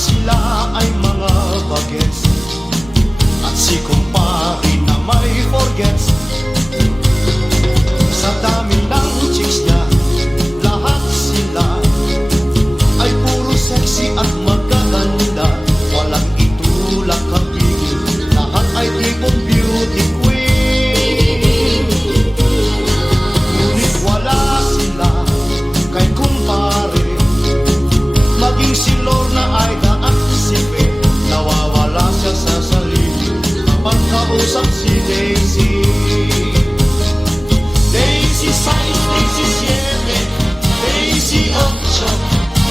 sila ay mga bagets, at si kumpare na may forgets. Sa dami ng chicks niya, lahat sila ay puro sexy at magaganda. Walang itulak kapigil, lahat ay tipong beauty queen. Ngunit wala sila kay kumpare, maging si Lorna, Aida at si Faye. Nawawala siya sa sarili kapag kausap si Daisy. Daisy 6, Daisy 7, Daisy 8,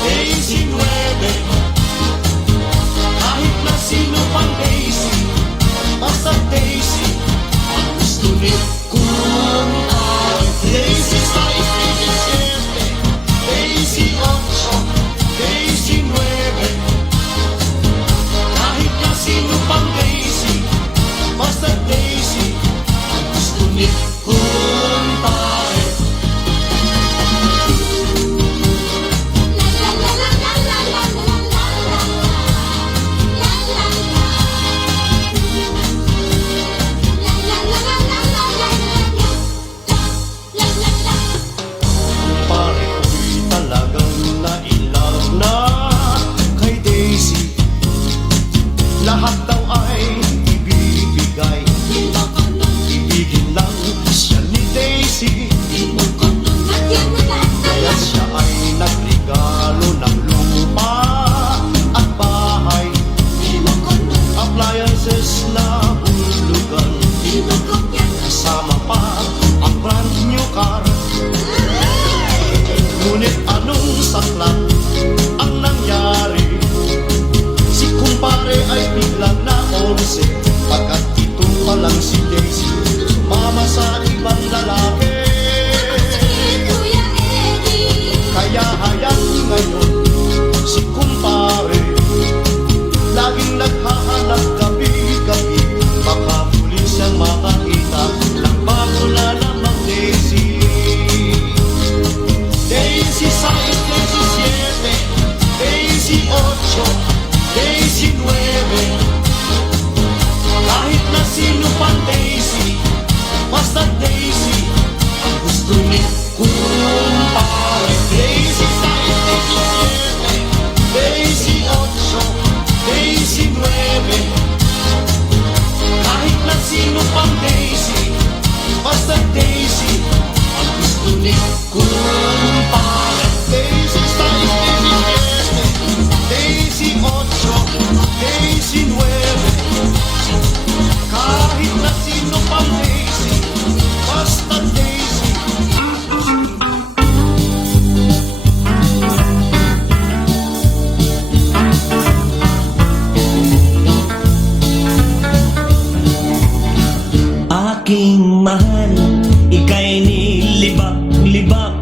Daisy 9. Kahit na sino pang Daisy, basta Daisy ang gusto ni kumpare. Daisy 6, Daisy 7, Daisy 8, Daisy 9. Kahit na sino pang Daisy, basta Daisy ang gusto ni kumpare. Kumpare ko'y talagang nailag na kay Daisy. Lahat daw ay ibibigay, ibigin lang siya ni Daisy. Kaya siya ay nagregalo ng lupa at bahay, appliances na hulugan, kasama pa ang brand new car. Ngunit anong saklap ang nangyari? Si kumpare ay biglang naonse, pagkat ito pa lang si Daisy sumama sa ibang lalaki. Kaya hayang ngayon si kumpare laging naghahanap gabi-gabi, baka muli siyang makakita ng bago na namang Daisy. Daisy 6, Daisy 7, Daisy 8, Daisy 9. Kahit na sino pang Daisy, basta Daisy ang gusto ni kumpare. Daisy 6, Daisy 7, Daisy 8, Daisy 9. Kahit na sino pang Daisy, basta Daisy ang gusto ni kumpare. Daisy 6, Daisy 7, Daisy 8, Daisy 9. Kahit na sino pang Daisy, basta Daisy. Aking mahal, ika'y nilibak-libak,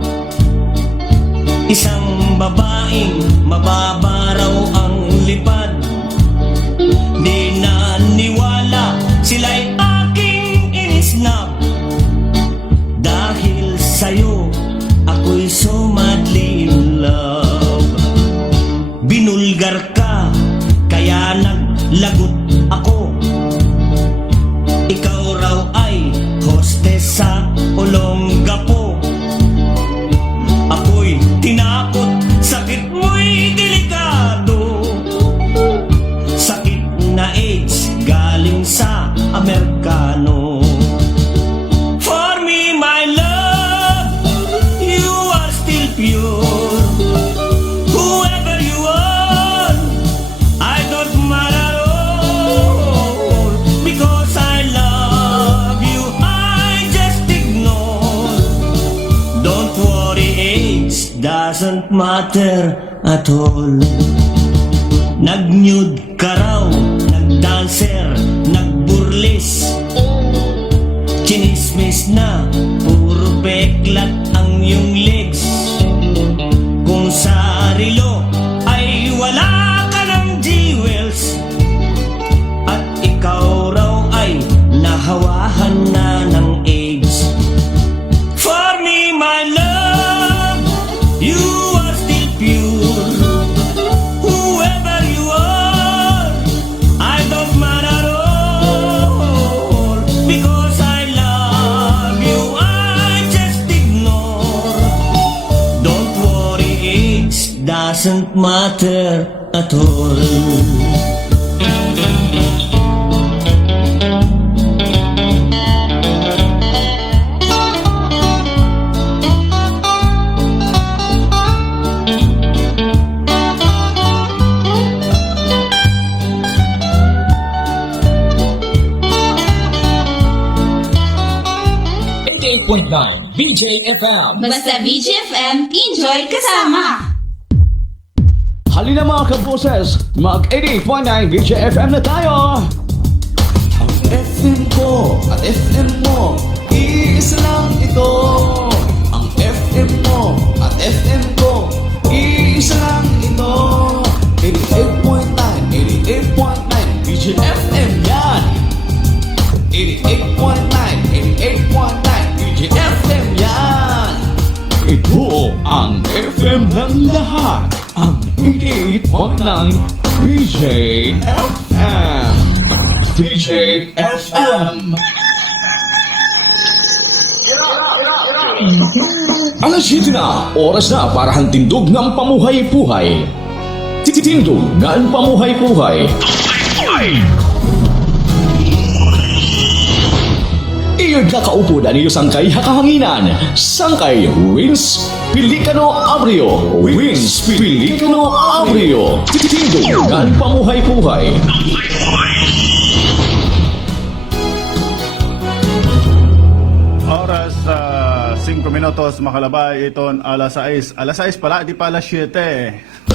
isang babaeng mababaraw ang lipad. Di naniwala, sila'y aking inisnap. Dahil sa'yo, ako'y so madly in love. Binulgar ka, kaya naglagot ako. Ikaw raw ay hostess sa Olongapo. Ako'y tinakot, sakit mo'y delikado. Sakit na AIDS galing sa Amerikano. For me, my love, you are still pure. Whoever you are, I don't matter at all. Because I love you, I just ignore. Don't worry, AIDS doesn't matter at all. Nag-nude ka raw, nag-dancer, nag-burlis, chinismis na, puro peklat ang iyong legs. Kung sa relo ay wala ka ng jewels, at ikaw raw ay nahawahan na ng AIDS. For me, my love, you are still pure. Whoever you are, doesn't matter at all. BJFM. Basta BGFM, enjoy kasama! Halina mga kaboses, mag 88.9 BJFM na tayo! Ang FM ko at FM mo, iisa lang ito. Ang FM mo at FM ko, iisa lang ito. 88.9, 88.9, BGFM yan. 88.9, 88.9, BGFM yan. Ito ang FM ng lahat, ang 88.9 BJFM. BJFM. Alas 7 na, oras na para hantindog ng pamuhay-puhay. Titindog ng pamuhay-puhay. Iyon kakaupo na niyo sangkay hakahanginan. Sangkay Wins Pelicano Abrio. Wins Pelicano Abrio. Titindog ng pamuhay-puhay. Oras 5 minutos makalabay iton alas 6. Alas 6 pala, di pa alas 7.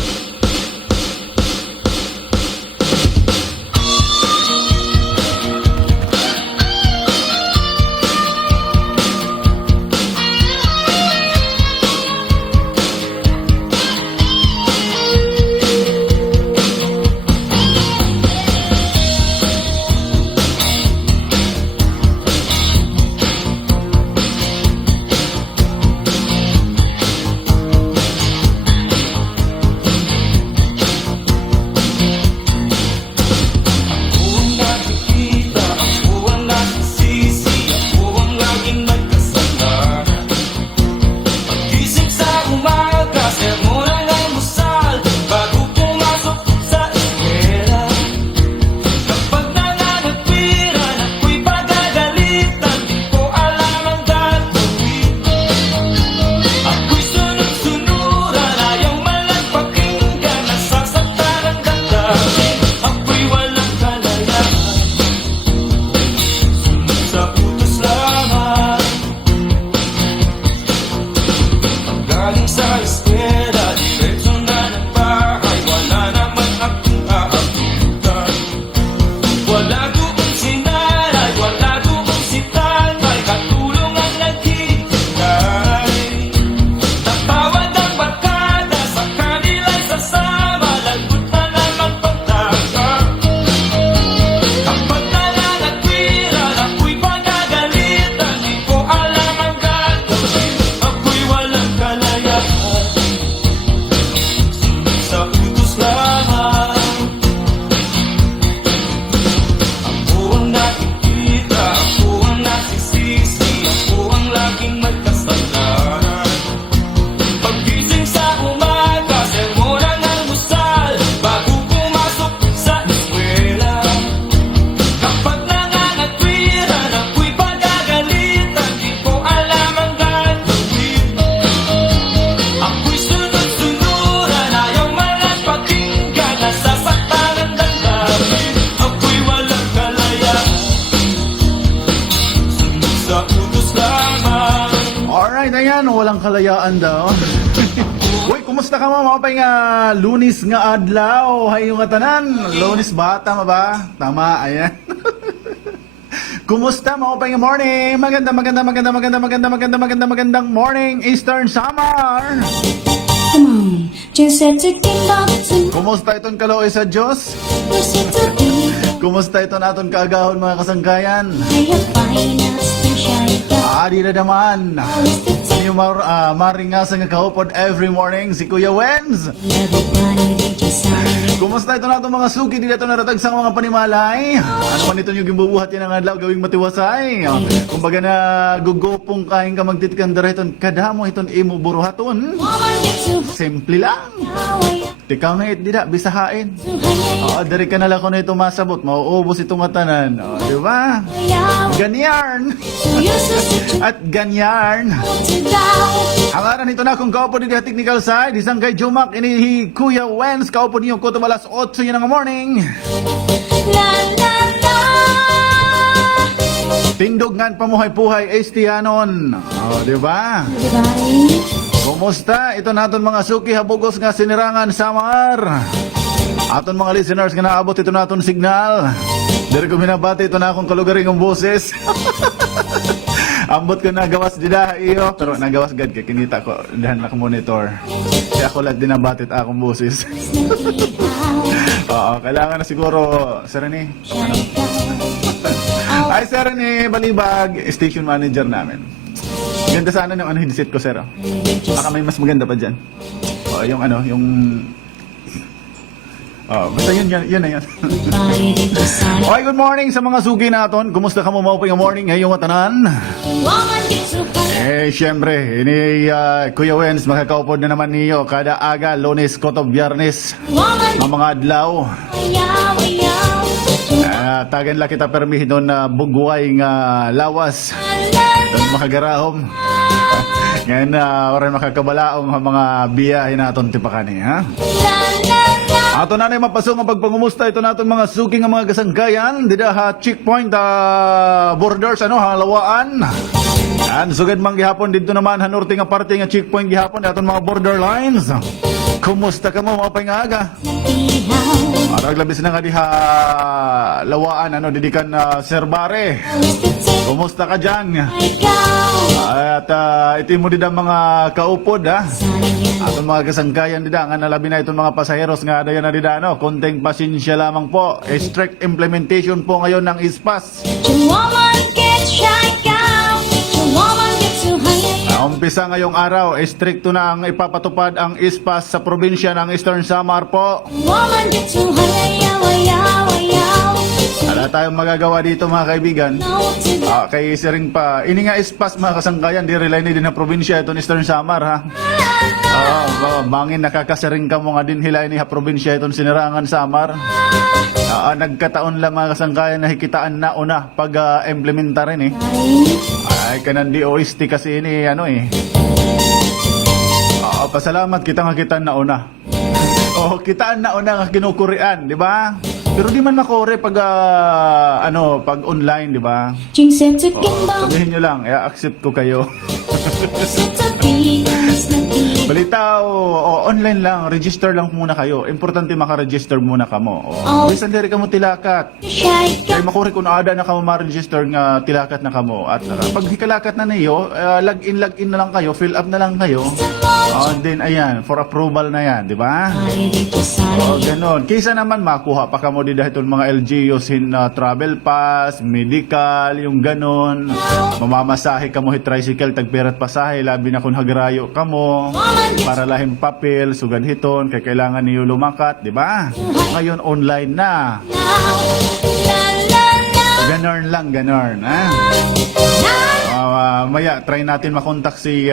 Walang kalayaan daw. Uy, kumusta ka mga pay nga lunis nga adlaw? Hay yung katanan. Lunis ba? Tama ba? Tama, ayan. Kumusta mga pay nga morning? Magandang morning Eastern Summer. Come on, just set to keep up to Kumusta iton kaloy sa Diyos? push it to be. Kumusta iton aton kaagahon mga kasangkayan? I have finest and shy guy. Adi na naman. Always the Inyo maringasan nga kahupod every morning si Kuya Wenz. Everybody did you sign Kumusta ito na itong mga suki? Di na ito naratag sa mga panimalay. Ano man ito yung gibubuhat yan ang adlaw gawing matiwasay. Kumbaga na gugupong kain ka magtitikan darahiton. Kadamo iton imo buruhaton. Woman get to Simple lang. highway Tikaw na di da, bisahain. to highway Dari ka na lang kung na ito masabot. Mauubos itong matanan. Di ba? Ganyan. So you're so sick to At ganyan. die. Hangaran ito na kung kaupo din sa technical side. Isang kay Jumac, ini Kuya Wenz. Kaupo niyo ko alas 8 yun ng morning. La la la. Tindog ngan pamuhay-puhay, Estianon. Di ba? Everybody. Kumusta? Ito naton mga suki habugos nga sinirangan Samar. Aton mga listeners nga naabot ito naton signal. Dari ko minabati ito na akong kalugaring ang boses. Ambot ko na gawas dida iyo. Pero nagawas gad kay kinita ko dahan na monitor. Kaya ako lang dinabatit akong boses. Sneaky how. Oo, kailangan na siguro, Sir Rene. Shut it down. Hi, Sir Rene Balibag, station manager namin. Ganda sana yung headset ko, Sir. Baka may mas maganda pa dyan. Yung yung... basta yun na yan. Everybody did you sign Okay, good morning sa mga sugi naton. Kumusta ka mo maupay nga morning ngayong tanan? Woman get to highway. Siyempre, ini Kuya Wenz, makakaupod na naman niyo kada aga, Lunes, Koto, Biyernes, Woman mga adlaw. yaw yaw. Tagan lang kita permihin na bugway nga lawas. Tapos makagarahom. Ngayon oray makakabalaom ang mga biyahe naton tipakani, ha? La la la. Ato na mapasong ang pagpangumusta ito naton mga suking nga mga kasangkayan. Dida ha checkpoint borders halawaan. Yan sugad mang gihapon dito naman hanurti nga parte nga checkpoint gihapon aton mga border lines. Kumusta ka mo mapay nga aga? Sneaky how. Arag labis na nga diha lawaan didikan Sir Bare. Used to take Kumusta ka dyan? my gown. At iti mo dida mga kaupod ha. Sunny and Atong mga kasangkayan dida nga nalabi na itong mga pasaheros nga dayan na dida konting pasensya lamang po. Strict implementation po ngayon ng ISPAS. the woman get shy gown. The woman get to highway. Umpisa ngayong araw, stricto na ang ipapatupad ang ISPAS sa probinsya ng Eastern Samar po. Woman get to highway. Yaw yaw yaw. Wala tayong magagawa dito mga kaibigan. No to Kay siring pa, ini nga ISPAS mga kasangkayan, di relay na din na probinsya itong Eastern Samar ha. Bangin nakakasiring ka mo nga din hilay ni ha probinsya itong Sinirangan Samar. Nagkataon lang mga kasangkayan na hikitaan na una pag implementa rin Ay kanan di OST kasi ini pasalamat kita nga kitaan na una. Kitaan na una nga kinukurian, di ba? Pero di man makore pag pag online, di ba? Jinx and to kimbang. Sabihin nyo lang, accept ko kayo. Set to be sneaky. Balita online lang, register lang muna kayo. Importante makaregister muna kamo. Bisan diri kamo tilakat. Shy Kaya gown. makuri kung ada na kamo ma-register nga tilakat na kamo. At pag hikalakat na niyo, login na lang kayo, fill up na lang kayo. Then ayan, for approval na yan, di ba? Body did you sign Ganon. Kaysa naman makuha pa kamo di dahil mga LGUs in travel pass, medical, yung ganon. Mamamasahe kamo hit tricycle, tagpirat pasahe, labi na kung hagrayo kamo. Para lahing papel, sugan hiton, kaya kailangan niyo lumakat, di ba? Ngayon online na. La la la. Ganon lang, ganon. Maya, try natin makontak si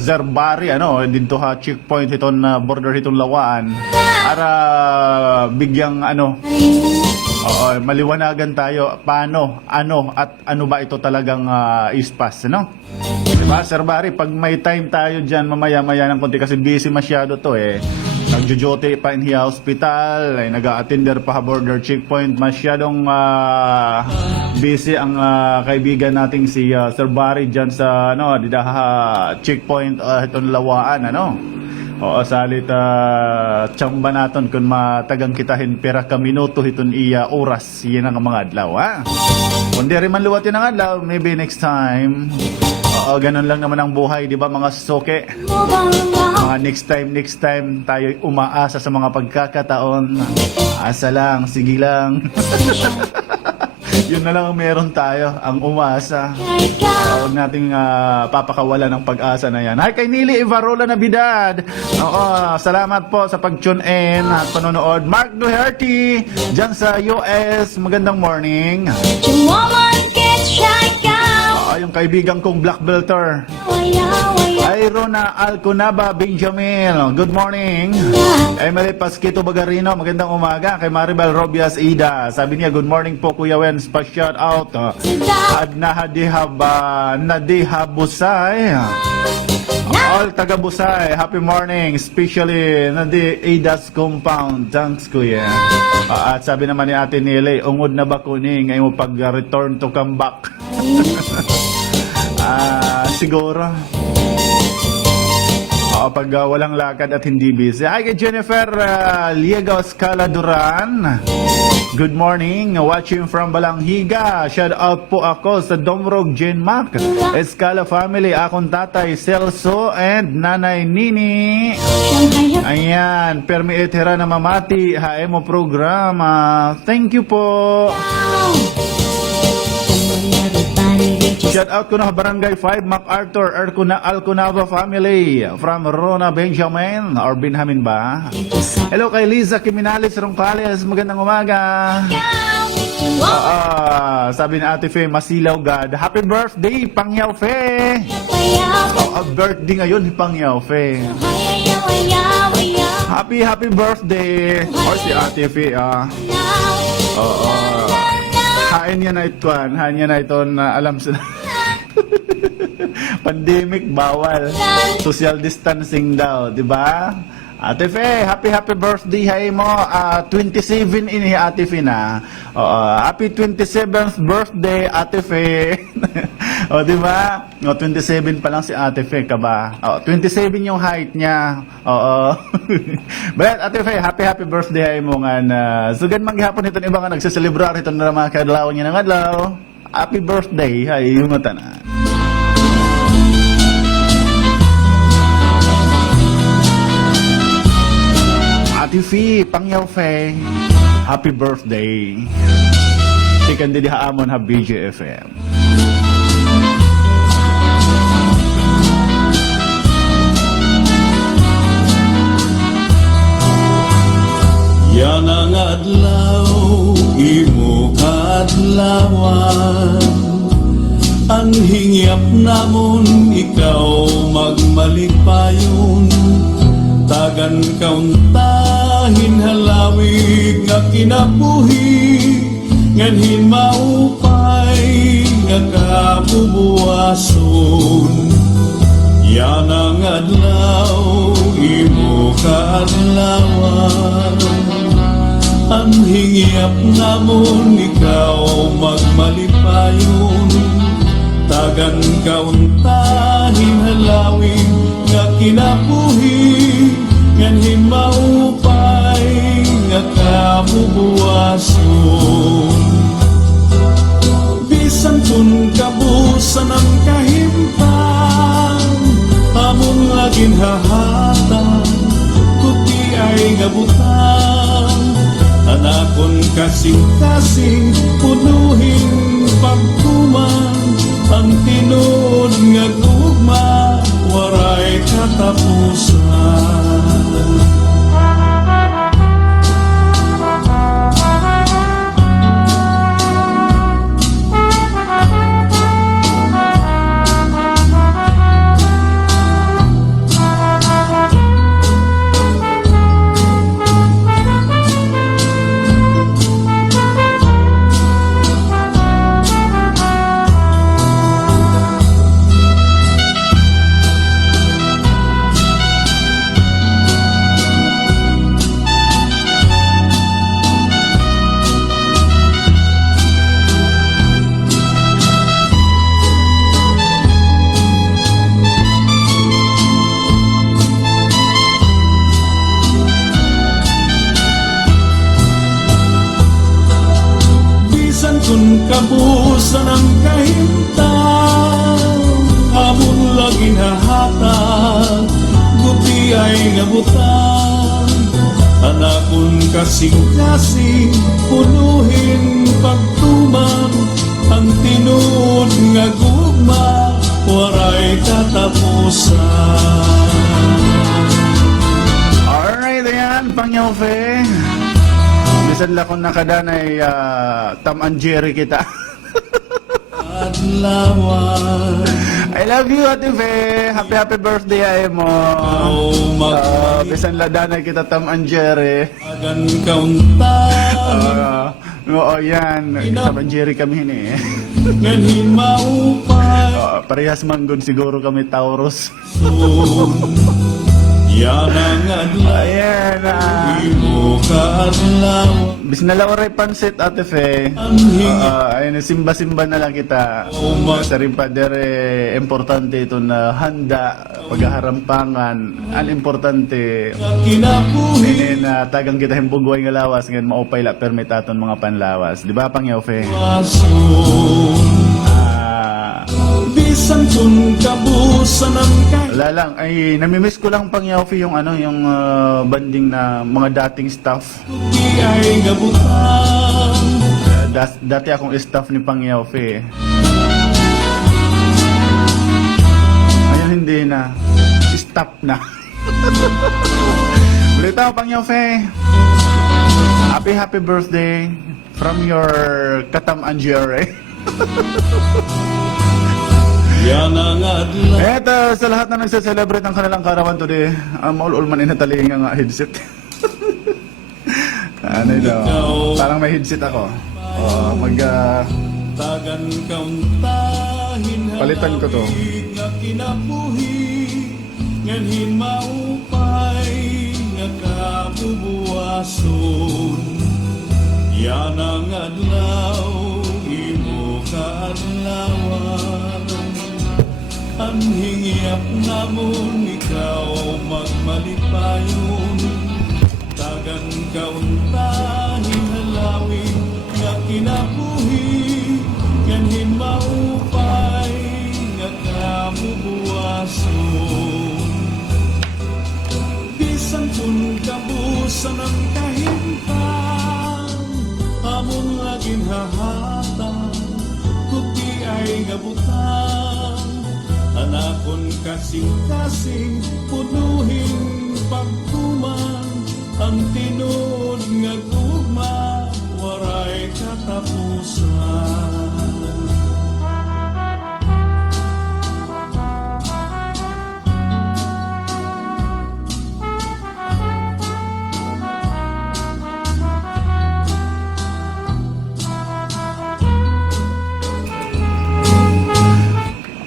Zerbari, dito ha, checkpoint hiton border hiton lawaan. Para bigyang maliwanagan tayo paano, at ano ba ito talagang ISPAS, Diba, Sir Barry, pag may time tayo dyan, mamaya-maya ng konti kasi busy masyado to Nagjo-jote pa in the hospital, ay nag-a-attender pa border checkpoint. Masyadong busy ang kaibigan nating si Sir Barry dyan sa checkpoint itong lawaan, salit tsamba naton kung matagang kitahin pera ka minuto hiton iya oras yan ang mga adlaw kung di rin man luwat yun ang adlaw maybe next time ganun lang naman ang buhay, di ba mga suke? Mga next time tayo umaasa sa mga pagkakataon. Asa lang, sige lang. Yun na lang ang meron tayo, ang umasa. Huwag nating papakawala ng pag-asa na yan. Hi kay Nili Ivarola Nabidad. Oo, salamat po sa pag-tune in at panonood. Mark Duherty, dyan sa US. Magandang morning. Your woman gets shy down. Yung kaibigan kong Black Belter. Ay Rona Alcunaba Benjamin, good morning. Emily Pasquito Bagarino, magandang umaga. Kay Maribel Robias Ida, sabi niya, good morning po Kuya Wens, pa-shout out. At nadihabusay. All taga Busay, happy morning, especially Nadi Ida's compound. Thanks Kuya. At sabi naman ni Ate Nili, ungod na ba kuning ay mo pag-return to come back? Siguro. Pag walang lakad at hindi busy. Hi kay Jennifer Liego Scala Duran. Good morning. Watching from Balanghiga. Shout out po ako sa Domrog Jen Mac. Escala family. Akong tatay Celso and nanay Nini. Ayan. Permi etera na mamati. Hae mo programa. Thank you po. Shout out ko na Barangay 5 MacArthur Alcunaba family from Rona Benjamin or Benjamin ba? Hello kay Liza Kiminales Roncales, magandang umaga. Sabi ni Ate Fe, Masilaw God. Happy birthday, Pangyaw Fe. Birthday ngayon, Pangyaw Fe. Happy birthday. Or si Ate Fe, hain niya na ito na alam sila. Pandemic, bawal. Social distancing daw, di ba? Ate Fe, happy birthday hay mo. 27 ini Ate Fe na. Happy 27th birthday Ate Fe. O di ba? 27 pa lang si Ate Fe ka ba? 27 yung height niya. Oo. But Ate Fe, happy birthday hay mo nga na. Sugan maghapon ito iba nga nagseselebrar ito na mga kadlaw niya ng adlaw. Happy birthday hay yung tanan. Ate Fe, Pangyaw Fe, happy birthday. Tikan di haamon ha BJFM. Yan ang adlaw, imo kadlawan. Ang hingyap namon, ikaw magmalipayon. Tagan kauntahin halawig nga kinabuhi, nganhin maupay nga kabubuason. Yan ang adlaw, imo kaadlawan. Ang hingyap namon, ikaw magmalipayon. Tagan kauntahin halawig nga kinabuhi, nganhin maupay nga kabubuason. Bisan kun kabusan ang kahimtang, among laging hahatan, kuti ay ngabutang. Anakon kasing-kasing, punuhin pagtuman, ang tinod nga gugma, waray katapusan. Kabusan ang kahimtang, amon laging hahatag, guti ay ngabutang. Anakon kasing-kasing, punuhin pagtuman, ang tinud nga gugma waray katapusan. Alright, ayan, Pangyofe. Bisan lang kung nakadanay Tom and Jerry kita. Adlawan I love you, Ate Fe. Happy birthday ay mo. Bisan ladanay kita Tom and Jerry. agan kauntan Oo, yan. Tom and Jerry kami ini. ngan himaupay Parehas manggod siguro kami Taurus. yan ang adlaw Ayan. imo kaadlawan Bis na lang oray pansit, Ate Fe. anhing Ayun, simba-simba na lang kita. Sa rin pa, dere, importante ito na handa, paghaharampangan. Ang importante, kinabuhi hindi na tagang kita himbugway nga lawas, ngayon maupay la permit aton mga panlawas. Di ba, Pangyaw Fe? ason bisan kun kabusan ang Wala lang, ay namimiss ko lang Pangyaw Fe yung ano, yung banding na mga dating staff. kabuti ay gabutan Dati akong staff ni Pangyaw Fe. Ngayon hindi na. Stop na. Ulit ako, Pangyaw Fe. Happy birthday from your Katam Angiere. yan ang adlaw Eto, sa lahat na nagsa-celebrate ng kanilang karawan today, maulul man inataling nga headset. Ano ito? Parang may headset ako. tagan kauntahin Palitan ko to. nga kinabuhi nganhin maupay nga kabubuason yan ang adlaw imo kaadlawan anhingiap namon ikaw magmalipayon tagan kauntahin halawin nga kinabuhi nganhin maupay nga kabubuason bisan kun kabusan ang kahimtang amon laging hahatan kuti ay gabutan anakon kasing-kasing punuhin pagtuman ang tinod nga gugma waray katapusan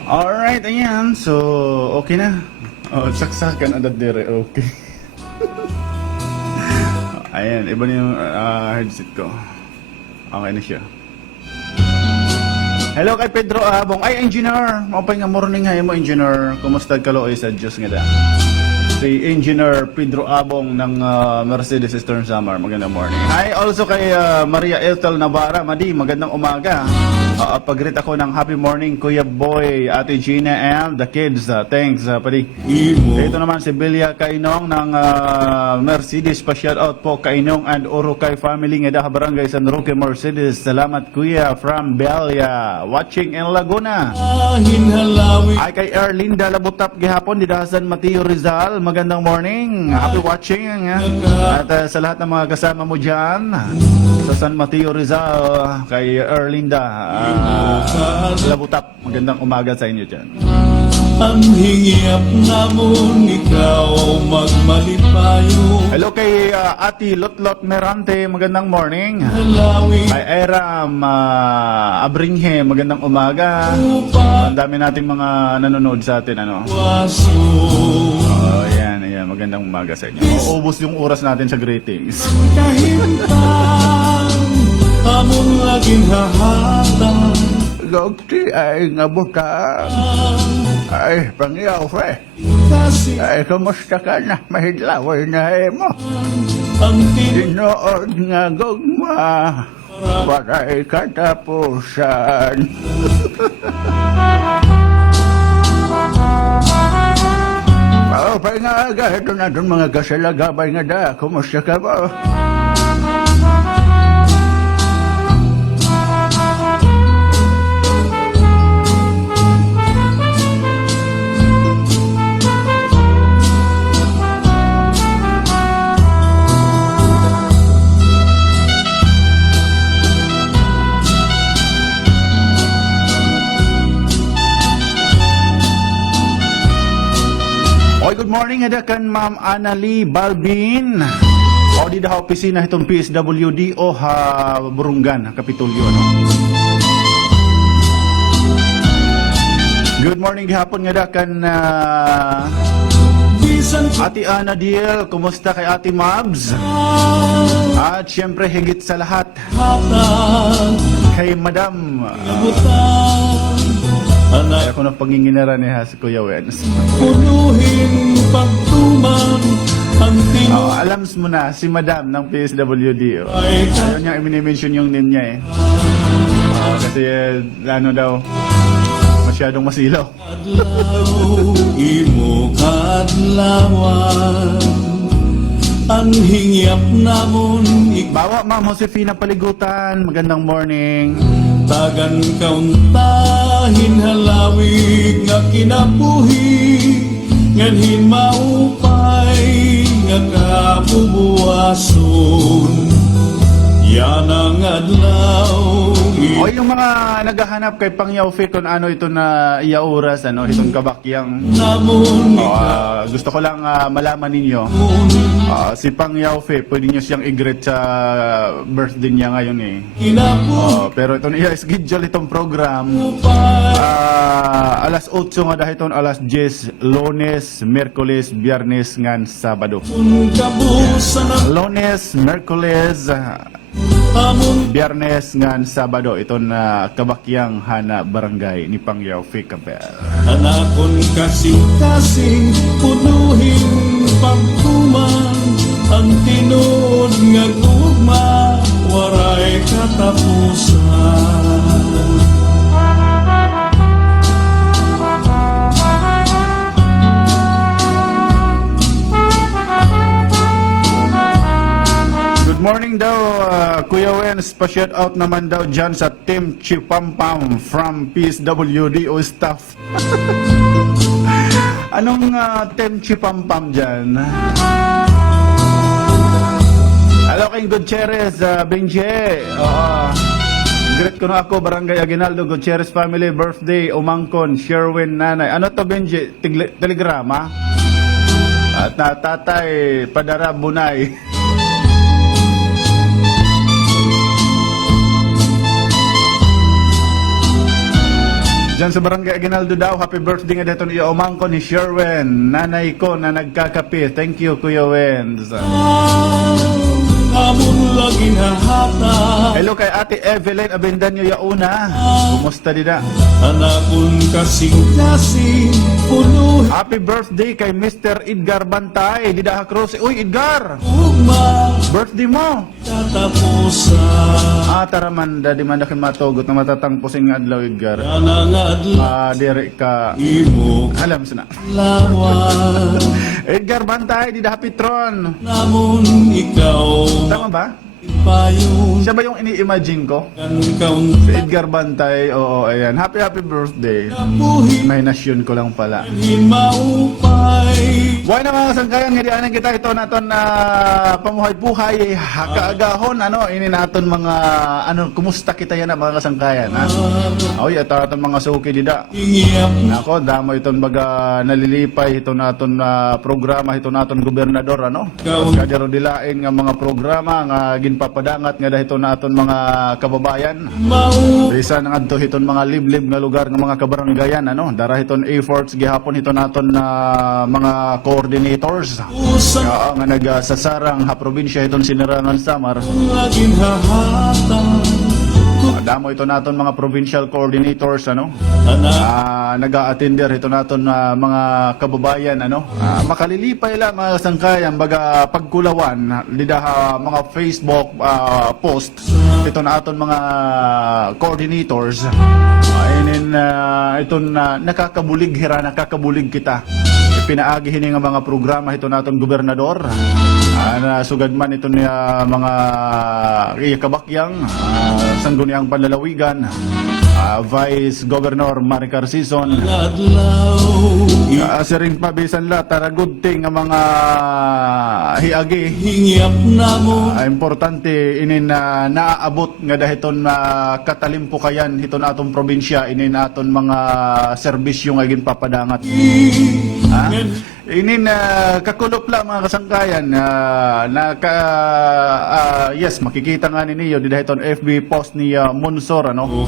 Alright, ayan. So, okay na. Oh, saksakan agad dire. Okay. Ayan, iba na yung headset ko. Okay na siya. Hello kay Pedro Abong. Ay, engineer. Mapay nga morning hay mo, engineer. Kumusta ka lo sa Diyos nga da? Si Engineer Pedro Abong ng Mercedes Eastern Samar. Magandang morning. Hi, also kay Maria Eltel Navarra. Madi, magandang umaga. Pag-greet ako ng happy morning, Kuya Boy, Ate Gina, and the kids. Thanks, Padi. imo Ito naman si Bilya Kainong ng Mercedes. Pa-shout out po Kainong and Urukay family nga da Barangay San Roque, Mercedes. Salamat Kuya from Bilya. Watching in Laguna. hinhalawi Ay kay Erlinda Labutap gihapon di San Mateo Rizal. Magandang morning. Happy watching. At sa lahat ng mga kasama mo dyan sa San Mateo Rizal, kay Erlinda Labutap. Magandang umaga sa inyo dyan. ang hingiap namon ikaw magmalipayon Hello kay Ati Lotlot Merante. Magandang morning. halawi Kay Eram Abringhe. Magandang umaga. upay Ang dami nating mga nanonood sa atin. Ano? wason Oh, yan, yan. Magandang umaga sa inyo. Mauubos yung oras natin sa greetings. kahimtang amon laging hahatan Gagti ay ngabutan. Ay, Pangyaw, Fe. kasi Ay, kamusta ka na? Mahidlaway na mo. ang tinod Tinood nga gugma. Paray katapusan. Maupay nga aga. Ito na doon mga kasalagabay nga da. Kumusta ka ba? morning ada kan Ma'am Annalie Balbin. O di da opisina itong PSWD o ha Burungan, Kapitulyo ano. Good morning gihapon nga da kan Bisan Ate Ana Diel, kumusta kay Ate Mabs? At syempre higit sa lahat hatag kay Madam. Kabutan Kaya Anak ko na panginginara ni si Kuya Wens. punuhin pagtuman Ang Oh, alams mo na si Madam ng PSWD. Oh. tinay Ayaw niya i-mention yung name niya eh. Kasi ano daw, masyadong masilaw. kadlaw Imo kadlawan Ang hingyap namon Bawa Ma'am Josefina Paligutan, magandang morning. Tagan kauntahin halawig nga kinabuhi nganhin maupay nga kabubuason yan ang adlaw O yung mga naghahanap kay Pangyaw Fit kung ano ito na iyauras, ano, itong kabakyang. namon Gusto ko lang malaman ninyo. Si Pangyaw Fit, pwede nyo siyang i-greet sa birthday niya ngayon eh. kinabuhi Pero ito na schedule itong program. Alas 8 nga dahil itong alas 10, Lunes, Merkules, Biyernes, ngan Sabado. kabusan ang Lunes, Merkules, amon Biyernes, ngan Sabado. Ito na kabakyang hana barangay ni Pangyaw Fit Kabel. anakon kasing-kasing punuhin pagtuman ang tinud nga gugma waray katapusan Good morning daw, Kuya Wens. Pa-shout out naman daw dyan sa Team Chipampam from PSWD o staff. Anong Team Chipampam dyan? Hello kay Gutierrez, Benje. Greet ko na ako, Barangay Aguinaldo, Gutierrez family, birthday, umangkon, Sherwin, nanay. Ano to, Benje? Telegrama? At tatay, padara, bunay. Diyan sa Barangay Aguinaldo daw, happy birthday nga dito ni umangkon ni Sherwin, nanay ko na nagkakape. Thank you, Kuya Wens. amon lagi hahata Hello kay Ate Evelyn Abendanyo Yauna. Kumusta dida? anakon kasing-kasing punuhin Happy birthday kay Mr. Edgar Bantay. Dida Cruz. Uy, Edgar! gugma Birthday mo! katapusan Taramanda, di man na kayo matugot na matatangpusin nga adlaw, Edgar. yan ang adlaw Diri ka. imo Alam sa na. lawan Edgar Bantay, dida Pitron. namon ikaw Tama ba? payon Siya ba yung ini-imagine ko? kan Si kaunta Edgar Bantay, oo, ayan. Happy birthday. buhi May nasyon ko lang pala. maupay Buhay na mga sangkayan, ngirianan kita ito naton na pamuhay-buhay, kaagahon, ano, ini naton mga, ano, kumusta kita yan mga kasangkayan, ha? Oy, ito naton mga suki dida. ingiyap Nako, damo iton baga nalilipay, ito naton na programa, ito naton gobernador, ano? Kadiro dilain nga mga programa, nga ginpapadangat, nga dahito naton mga kababayan. mau Bisa nang adto hiton mga liblib nga lugar nga mga kabaranggayan ano dara hiton efforts gihapon hiton naton na mga coordinators usan nga nagasasarang ha probinsya hiton Sinirangan Samar. laging hahata Damo ito naton mga provincial coordinators ano anak naga-attender ito naton mga kababayan ano makalilipay lang mga sangkayan baga pagkulawan dida mga Facebook post ito naton mga coordinators iton nakakabulig kita pinaagi hini nga mga programa ito naton gobernador na sugad man ito niya mga kabakyang sangguniang panlalawigan Vice Governor Maricar Sison adlaw siring pabisan la taragunting nga mga hiagi hingyap namon importante inin naaabot nga dahiton katalimpukayan hiton atong probinsya inin aton mga serbisyo nga ginpapadangat Inin kakulop lang mga kasangkayan yes makikita nga ninyo di dahiton FB post ni Monsor ano.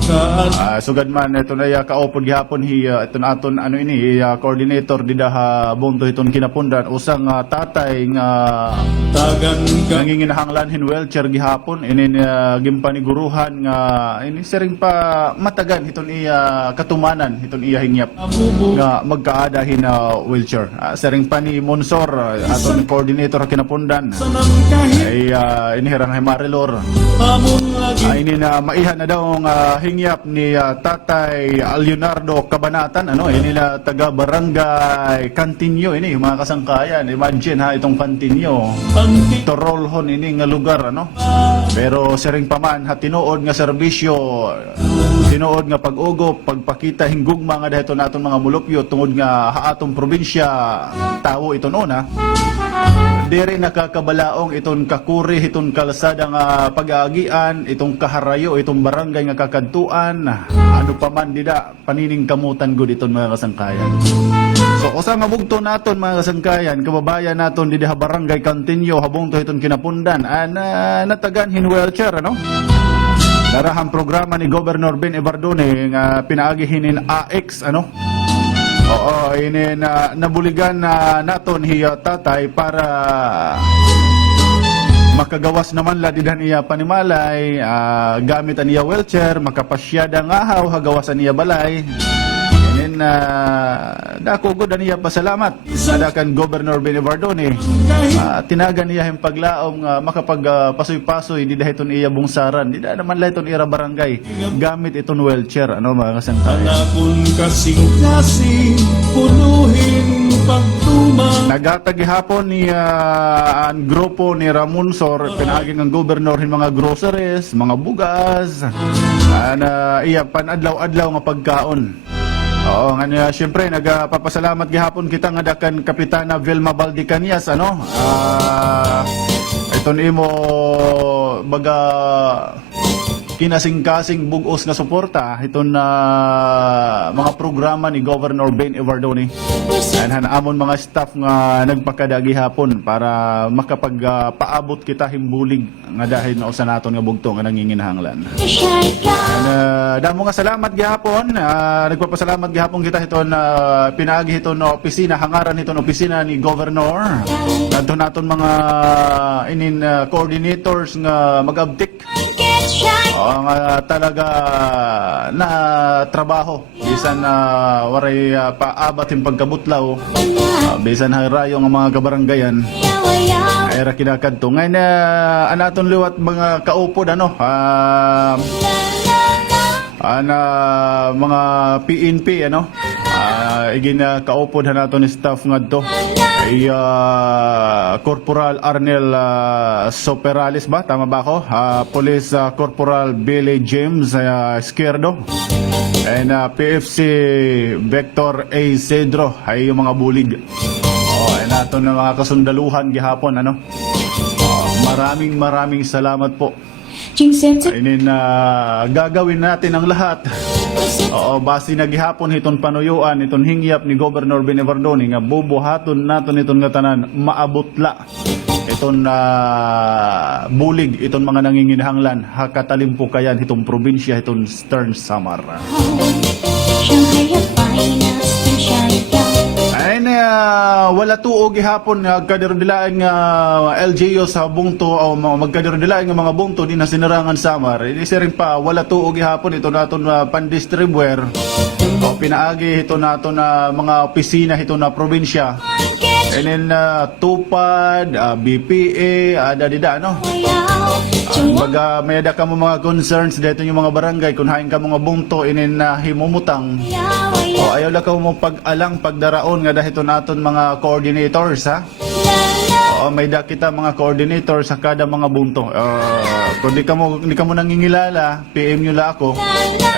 Sugad man ito na kaupod gihapon ito na aton ano ini coordinator di daha bunto iton kinapundan usang tatay nga Tagan ka nanginginahanglan hin wheelchair gihapon inin gimpaniguruhan nga ini sering pa matagan iton iya katumanan iton iya hingyap nga magkaadahin wheelchair. Sering pa ni Monsor aton coordinator kinapundan sanang kahit ay inihirang ay Marilor amon lagi ini na maihan na daw ang hingyap ni Tatay Leonardo Cabanatan ano ini na taga barangay Cantinyo ini yung mga kasangkayan imagine ha itong Cantinyo panti Torolhon ini nga lugar ano pero sering paman ha tinuod nga serbisyo tinuod nga pag-ugop pagpakita hinggugma nga dahito naton mga mulupyo tungod nga haatong probinsya tawo iton una diri nakakabalaong iton kakuri iton kalsada nga pag-aagian itong kaharayo itong barangay nga kakadtuan ano pa man dida panining kamutan gud iton mga kasangkayan. So usa nga bugto naton mga kasangkayan kababayan naton didi ha barangay Cantinyo habong to iton kinapundan natagan hin wheelchair ano. Darahang programa ni Governor Ben Evardone nga pinaagihinin AX ano. Oo, ini nabuligan naton hiya tatay para makagawas naman la didan iya panimalay gamit an iya wheelchair makapasyada nga haw hagawasan iya balay. Inin dako gud an iya pasalamat adakan Governor Ben Evardone tinagan niya yung paglaom nga makapag-pasoy-pasoy di dahiton iya bungsaran di da naman la iton ira barangay gamit iton wheelchair ano mga kasangkayan. Anakon kasing-kasing punuhin pagtuman Nagatag gihapon ni ang grupo ni Ramonsor pinaaging ang gobernador hin mga groceries, mga bugas, iya panadlaw-adlaw nga pagkaon. Oo, nga niya syempre nagpapasalamat gihapon kita nga dakan Kapitana Vilma Valdicanias ano. Ito nimo baga kinasing-kasing bugos nga suporta iton mga programa ni Governor Ben Evardone. And amon mga staff nga nagpakadagi hapon para makapagpaabot kita himbulig nga dahil na usa naton nga bugto nga nanginginahanglan. Damo nga salamat gihapon. Nagpapasalamat gihapon kita iton pinaagi iton na opisina hangaran iton opisina ni Governor. Nadto naton mga coordinators nga mag-update. Nga talaga na trabaho bisan waray paabat yung pagkabutlaw bisan harayo nga mga kabaranggayan ay ra kinakadto ngayon anaton liwat mga kaupod ano mga PNP ano igin kaupod naton ni staff ngadto ay Corporal Arnel Soperalis ba tama ba ako Police Corporal Billy James Izquierdo and PFC Vector A Cedro ay yung mga bulig ay naton na mga kasundaluhan gihapon ano maraming salamat po. Inin gagawin natin ang lahat. Basi nagihapon iton panuyuan iton hingyap ni Governor Ben Evardone nga bubuhaton naton iton nga tanan maabutla iton bulig iton mga nanginginahanglan hakatalimpukayan itong probinsya iton Stern Samar. Ay wala tuo gihapon nagkadirodelaang LGU sa bungto o magkadirodelaang nga mga bungto di na sinarangan Samar. Ini rin pa wala tuo gihapon ito naton pan-distribuer o pinaagi ito naton mga opisina ito na probinsya. And then Tupad, BPA, ada dida no. Baga may ada ka mo mga concerns dito yung mga barangay kung hain ka mga bungto inin himumutang. Ayaw lang ka mo pag-alang pagdaraon nga dahil ito naton mga coordinators ha. May da kita mga coordinator sa kada mga bunto. Kung di ka mo nangingilala, PM nyo la ako,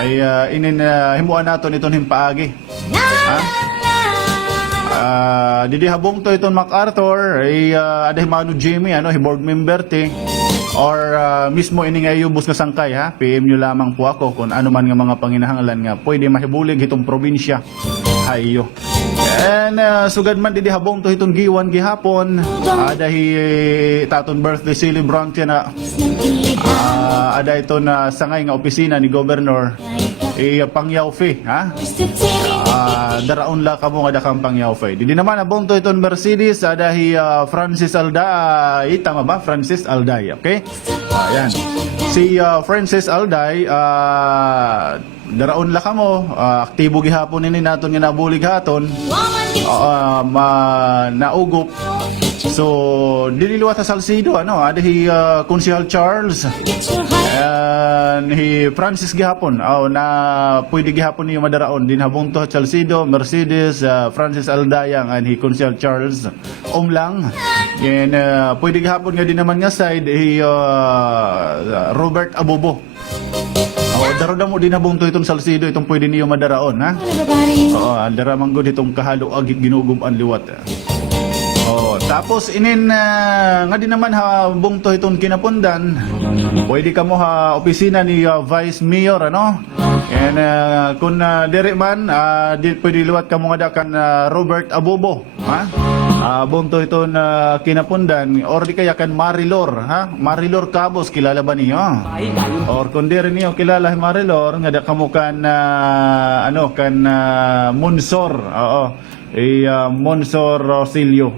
ay himuan naton iton himpaagi. Ha? Didi habong to iton MacArthur, ay aday mano Jimmy, board member te. Or mismo ini nga yubos nga sangkay ha. PM nyo lamang po ako kung ano man nga mga panginahanglan nga pwede mahibulig itong probinsya. hayo. And sugad man didi habong to itong giwan gihapon. Ada hi taton birthday celebrant yan na ada ito na sangay nga opisina ni Governor pangyaw fe, ha? Daraon la kamo nga dakang pangyaw fe. Didi naman abong to itong Mercedes ada hi Francis Alday, tama ba? Francis Alday, okay? Ayan. Si Francis Alday, daraon la kamo, aktibo gihapon ini naton nga nabulig haton. Naugop. So, dililuwa ta Salcido, ano, ada hi Konsehal Charles and hi Francis gihapon, na pwede gihapon niyo madaraon din habong to Salcido, Mercedes, Francis Aldayang and hi Konsehal Charles umlang. And pwede gihapon nga din naman nga side hi Robert Abobo. Daro mo din habong to itong Salcido, itong pwede niyo madaraon, ha? Oo, dara manggod itong kahalo agit ginuguban liwat. Tapos inin nga din naman habong to itong Kinapundan, pwede ka mo ha opisina ni Vice Mayor, ano? And kung dire man, pwede liwat ka mo nga dakan Robert Abobo, ha? Habong to itong Kinapundan, or di kaya kan Marilor, ha? Marilor Cabos, kilala ba niyo? Or kung dire niyo kilala Marilor, nga da kamo kan Monsor, oo. Monsor Rosilio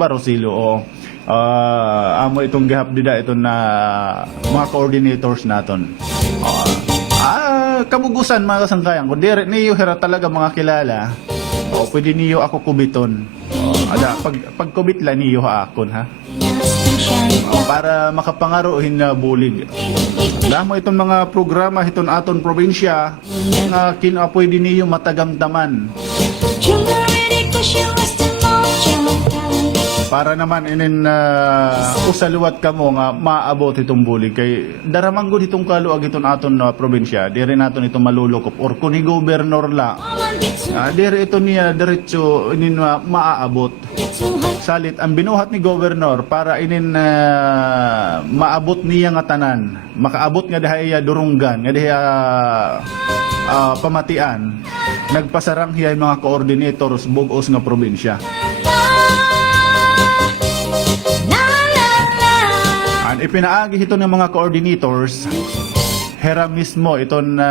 ba? Rosilio, oo. Amo itong gihap dida ito na mga coordinators naton. Kabugusan mga kasangkayan, kung dire niyo hira talaga mga kilala, pwede niyo ako kubiton. Pag kubit la niyo haakon, ha? Para makapangaruhin na bulig. Damo itong mga programa hiton aton probinsya nga pwede niyo matagamtaman. Para naman inin usaluwat ka mo nga maabot itong bulig kay daramang gud itong kaluag itong aton probinsya, dire naton itong malulukop or kung gobernador la, dire ito niya diretso inin maaabot. Salit ang binuhat ni gobernador para inin maabot niya nga tanan, makaabot nga dahaya durunggan, nga dahaya pamatian, nagpasarang hiyay mga coordinators bugos nga probinsya. Ang ipinaagi ito ng mga coordinators, hera mismo ito na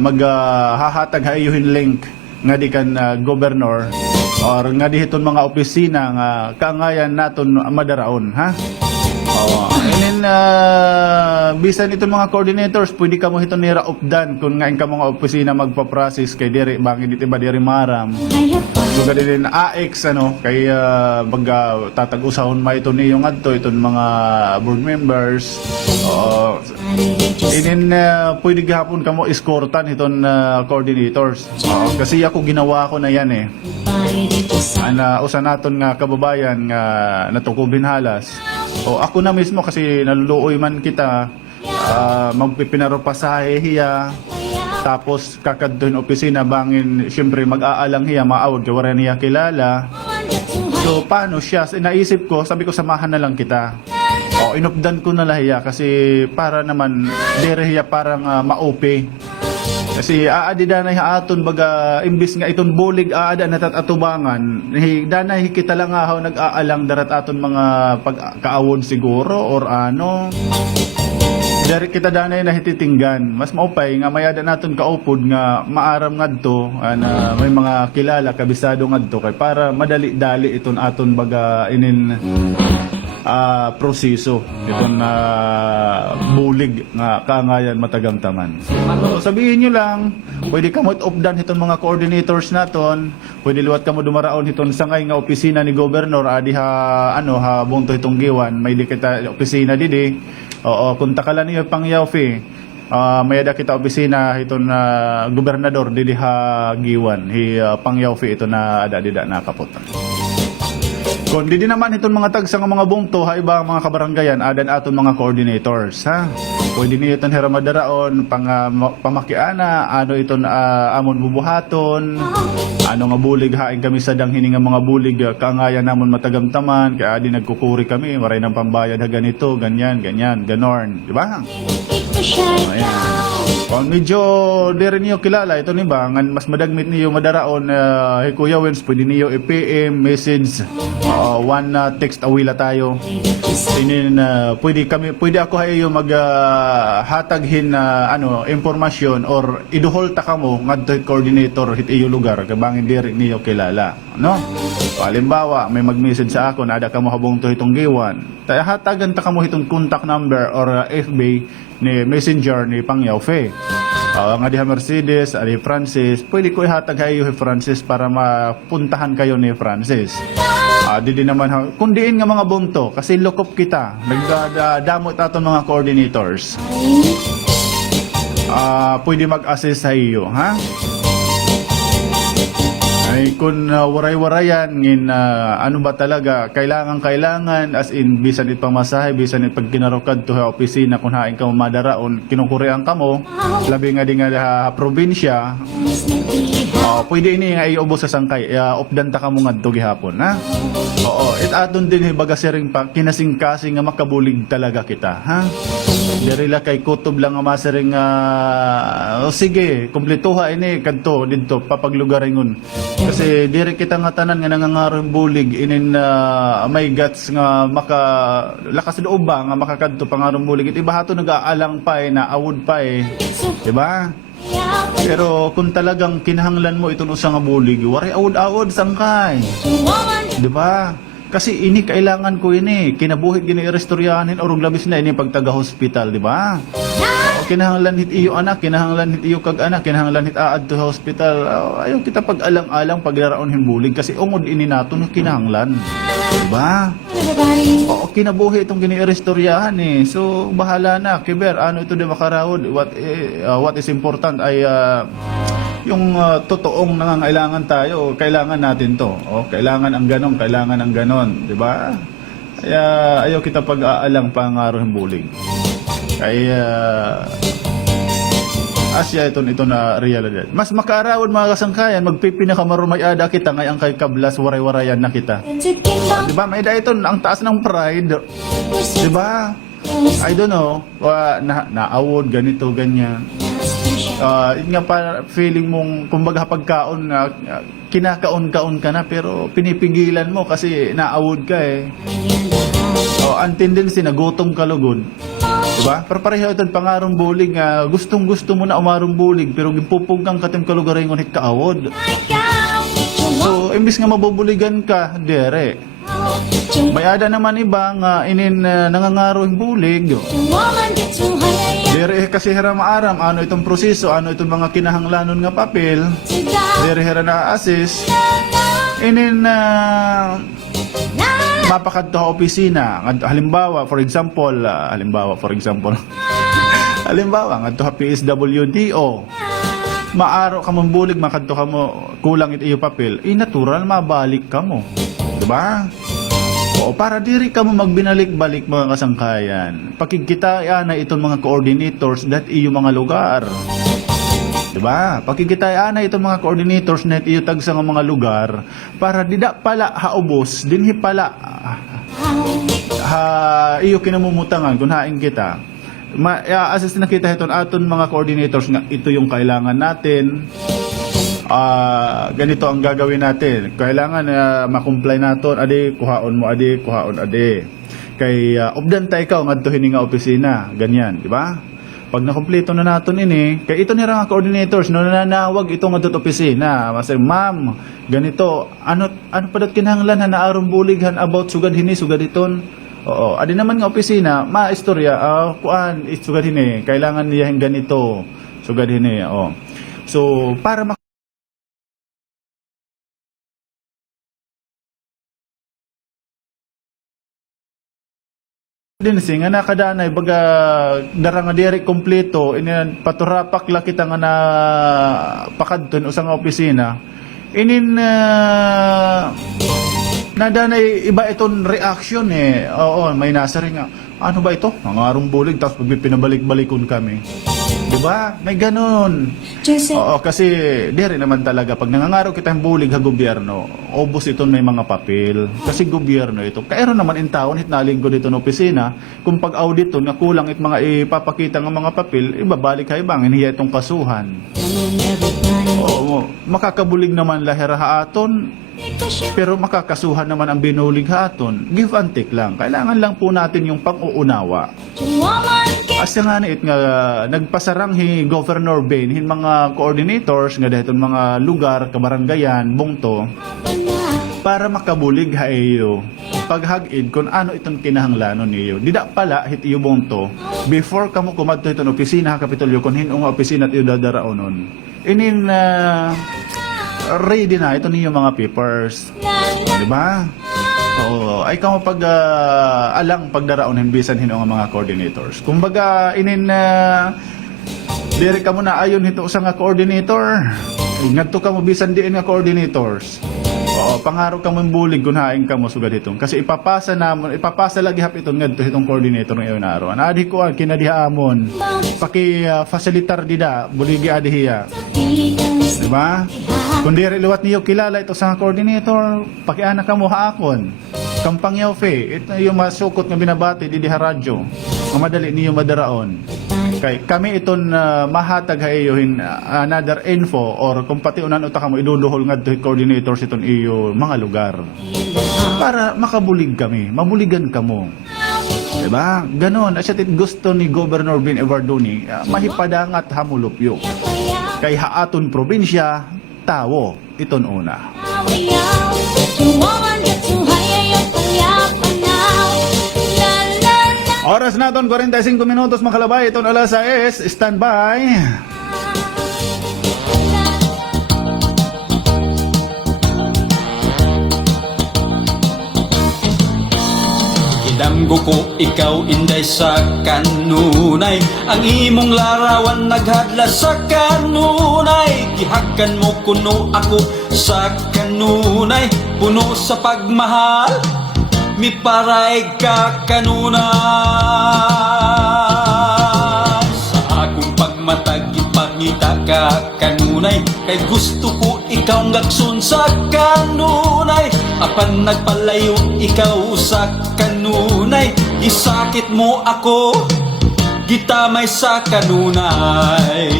maghahatag hayuhin link nga di kan governor or nga di iton mga opisina nga kaangayan naton madaraon, ha? And then bisan itong mga coordinators pwede ka mo hiton nira updan kung nga ka mga opisina magpa-process kay diri bangin dito ba diri maram so gadi din AX kay tatag-usahon ma ito niyo ngadto itong mga board members and then pwede gihapon ka mo escortan itong coordinators kasi ako ginawa ko na yan usa naton nga kababayan nga natukubin halas ako na mismo kasi naluluoy man kita magpipinaro pasahe hiya tapos kakadton opisina bangin syempre mag-aalang hiya maawag kawara niya kilala so paano siya naisip ko sabi ko samahan na lang kita inupdan ko na lahiya kasi para naman dire hiya parang maupi kasi aadida na aton baga imbis nga iton bulig aada natatubangan danay kita lang nga nag-aalang darat aton mga pagkaawon siguro or dari kita danay na hititinggan mas maupay nga mayada naton kaupod nga maaram ngadto may mga kilala kabisado ngadto kay para madali-dali iton aton baga inin proseso itong bulig nga kaangayan matagamtaman. So, sabihin nyo lang, pwede ka mo updan itong mga coordinators naton, pwede luwat ka mo dumaraon itong sangay nga opisina ni Governor, adi bunto itong giwan, may di kita opisina didi, kunta ka lang niyo pangyaw fi, mayada kita opisina itong gobernador didi giwan, pangyaw fi ito na ada-dida nakaputan. Kung di naman itong mga tagsa ng mga bungto, ha iba mga kabaranggayan, adan aton mga coordinators, ha? Pwede niyo iton heramadaraon pamakiana, ano iton amon bubuhaton, ano nga bulig hain kami sa danghin nga mga bulig kaangaya namon matagamtaman, kaya di nagkukuri kami, maray ng pambayad ha ganito, ganyan, ganorn, di ba? Keep the shine Ayan. down. Kung medyo di rin niyo kilala, ito ni ba, mas madagmit niyo madaraon, hey Kuya Wins, pwede niyo i-PM, message, one text away la tayo. Inin, pwede ako hayo hataghin na impormasyon or iduhol ta kamo ngadto coordinator hit iyo lugar kabangin diri niyo kilala, no? Halimbawa, may mag-message sa ako na ada kamo habong to itong giwan. Tay hatagan ta kamo itong contact number or FB ni Messenger ni Pangyaw Fe. Nga diha Mercedes, ali Francis, pwede ko ihatag hayo ni Francis para mapuntahan kayo ni Francis. Di naman kung diin nga mga bumto kasi lokop kita nagdadamot aton mga coordinators. Pwede mag-assist sa iyo, ha? Ay kung waray-warayan ngin ano ba talaga kailangan as in bisan it pamasahe, bisan it pag kinarokad to ha opisina kung hain ka madaraon kinukurian ka mo labi nga di nga probinsya. Pwede ini nga iubos sa sangkay opdan ta ka mo ngadto gihapon, ha? Oo, it aton din baga siring pa kinasing-kasing nga makabulig talaga kita, ha? Diri la kay kutob lang nga masiring sige, kumpletuha ini kadto didto papaglugaringon. Kasi diri kita nga tanan nga nangangaron bulig inin may guts nga maka lakas loob ba nga makakadto pangaron bulig it ibahato nag-aalang pa na awod pa di ba? Pero kung talagang kinahanglan mo itong usang nga bulig wari awod-awod sangkay, di ba? Kasi ini kailangan ko ini kinabuhit gini irestoryanin or labis na ini pagtaga hospital, di ba? Kinahanglan hit iyo anak, kinahanglan hit iyo kag anak, kinahanglan hit aad to hospital. Ayaw kita pag alang-alang paglaraon himbulig kasi ungod ini nato no kinahanglan. Diba? Oo, kinabuhi itong gini-restoryahan So, bahala na. Kiber, ano ito di makarawod? What is important ay yung totoong nangangailangan tayo, kailangan natin to. Kailangan ang ganon, di ba? Kaya ayaw kita pag-aalang pangaro himbulig. Kaya asya ito na realidad. Mas makaarawad mga kasangkayan, magpipinakamarumay-ada kita ngayang kay kablas, waray-warayan na kita. Diba? May da ito, ang taas ng pride. Diba? I don't know, naawod, ganito, ganyan. Nga pa, feeling mong, kumbaga pagkaon, kinakaon-kaon ka na, pero pinipigilan mo kasi naawod ka ang tendency na gutom ka lugod. Diba? Pero pareho ito pangarong bulig nga gustong-gusto mo na umarong bulig pero gipupugang katim kalugaray ngunit kaawod. So, imbis nga mabubuligan ka, dere. Bayada naman iba nga inin nangangaro yung bulig. Dere kasi hera maaram, ano itong proseso, ano itong mga kinahanglanon nga papel. Dere hera na assist. Inin mapakadto sa opisina. Halimbawa, for example, ngadto sa PSWDO. Maaro ka mong bulig, makadto ka mo, kulang ito iyo papel, natural, mabalik ka mo. Diba? O, para diri ka mo magbinalik-balik mga kasangkayan. Pakikitaya na itong mga coordinators that iyo mga lugar. Diba? Pakikitaya na itong mga coordinators na iyo tag sa mga lugar para dida pala haubos, dinhi pala iyo kinamumutangan kung hain kita. Assist na kita iton aton mga coordinators nga ito yung kailangan natin. Ganito ang gagawin natin. Kailangan ma-comply naton, kuhaon ade. Kay obdan ta ikaw ngadto hininga opisina, ganyan, di ba? Pag nakompleto na naton ini, kay ito nira nga coordinators no nanawag ito nga opisina. Masay, ma'am, ganito, ano padat kinahanglan na aron bulighan about sugad hini sugad iton. Oo, adi naman nga opisina, maistorya, kuan sugad hini, kailangan niya ganito, sugad hini, So, para din nga nakadanay baga dara nga diri kompleto inin paturapak la kita nga na pakadton usa nga opisina inin nadanay iba iton reaction oo may nasari nga Ano ba ito? Nangarong bulig, tapos pinabalik-balikon kami. Diba? May ganun. Just Oo, kasi di rin naman talaga. Pag nangangaraw kita ng bulig ha gobyerno, obos ito may mga papel. Kasi gobyerno ito. Kaya naman in taon, hitnaling ko dito ng opisina, kung pag-audit to, na kulang it mga ipapakita ng mga papel, ibabalik kayo bang, hiniya itong kasuhan. Oo, makakabulig naman lahira aton, pero makakasuhan naman ang binulig haton. Give and take lang. Kailangan lang po natin yung pang-uunawa. Asa nga it nga nagpasarang hi Governor Ben hin mga coordinators nga dahil mga lugar, kabarangayan, bungto para makabulig ha iyo. Paghagid kung ano itong kinahanglanon niyo. Dida pala hit iyo bungto before kamo kumadto itong opisina ha Kapitolyo kun hinong opisina at iyo dadaraonon. Inin ready na ito niyo mga papers. Di ba? Oo, ay kamo pag alang pagdaraon bisan hino nga mga coordinators. Kumbaga inin dire ka mo na ayon hito sa nga coordinator. Ngadto ka mo bisan diin nga coordinators. Oo, pangaro ka mo bulig gunhaing ka mo sugad hitong kasi ipapasa lagi hap iton ngadto hitong coordinator ngayon araw. Adi ko kinadihaamon. Facilitar dida buligi adihiya. Di ba? Kung di liwat niyo kilala ito sa coordinator, pakiana ka mo haakon. Kampangyaw fe, ito yung masukot nga binabati di radyo. Ang madali niyo madaraon. Kay kami iton mahatag ha iyo another info or kung pati unan uta kamo iduduhol ngadto coordinators iton iyo mga lugar. Para makabulig kami, mabuligan kamo. Diba? Ganon. Asya gusto ni Governor Ben Evardoni mahipadangat hamulupyo. Kay haaton probinsya, tawo, iton una. Oras naton 45 minutos makalabay iton alas 6. Standby. Damgo ko ikaw inday sa kanunay, ang imong larawan naghadla sa kanunay. Gihagan mo kuno ako sa kanunay, puno sa pagmahal, mi paray ka kanunay. Sa akong pagmatag ipangita ka kanunay, kay gusto ko ikaw ngakson sa kanunay. Apan nagpalayo ikaw sa kanunay, isakit mo ako, gitamay sa kanunay.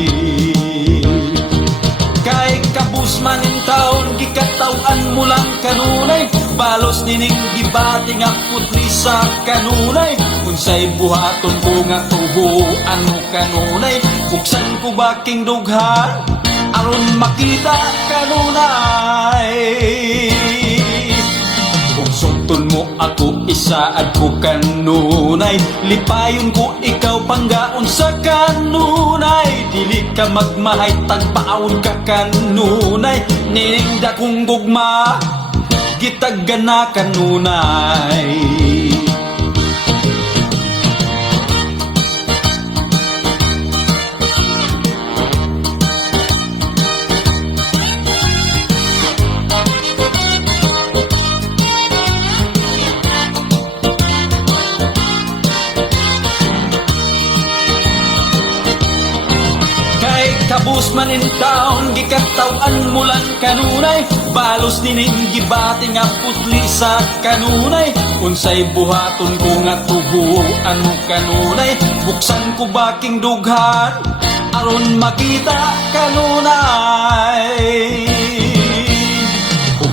Kay kabus man in taon, gikatawan mo lang kanunay, balos nining gibati nga putli sa kanunay. Unsay buhaton ko nga tubuan mo kanunay, buksan ko baking dughan, aron makita kanunay. Sugton mo ako, isaad ko kanunay, lipayon ko ikaw panggaon sa kanunay. Dili ka magmahay, tagpaon ka kanunay, niningda kong gugma, gitagan na kanunay. Kabus man in taon, gikatawan mo lang kanunay, balos dining gibati nga putli sa kanunay. Unsay buhaton ko nga tubuan mo kanunay, buksan ko baking dughan, aron makita kanunay.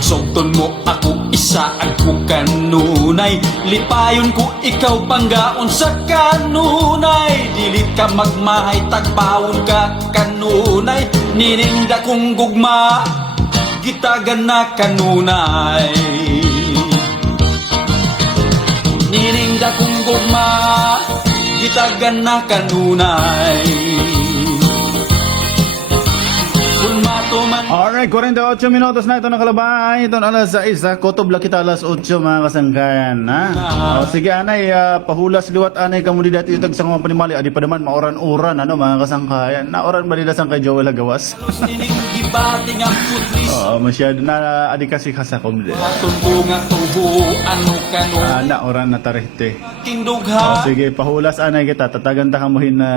Sugton mo ako, isaad ko kanunay, lipayon ko ikaw panggaon sa kanunay. Dili ka magmahay, tagpawon ka kanunay, niningda kong gugma, gitagan na kanunay. Niningda kong gugma, gitagan na kanunay. Alright. Alright, 48 minutos na ito nakalabay. Ito na alas 6, Kotob la kita alas 8 mga kasangkayan. O, sige anay, pahulas liwat anay kamuli dati yung tagsang mga panimali. Adi pa naman, maoran-oran, mga kasangkayan. Naoran ba nila sang kay Joel Agawas? Nining gibating ang putris Oo, masyado na adi kasi kasakob. Atong bunga tubo ano kanu Naoran na tarihte. Tindugha Sige, pahulas anay kita. Tatagan ta kamuhin na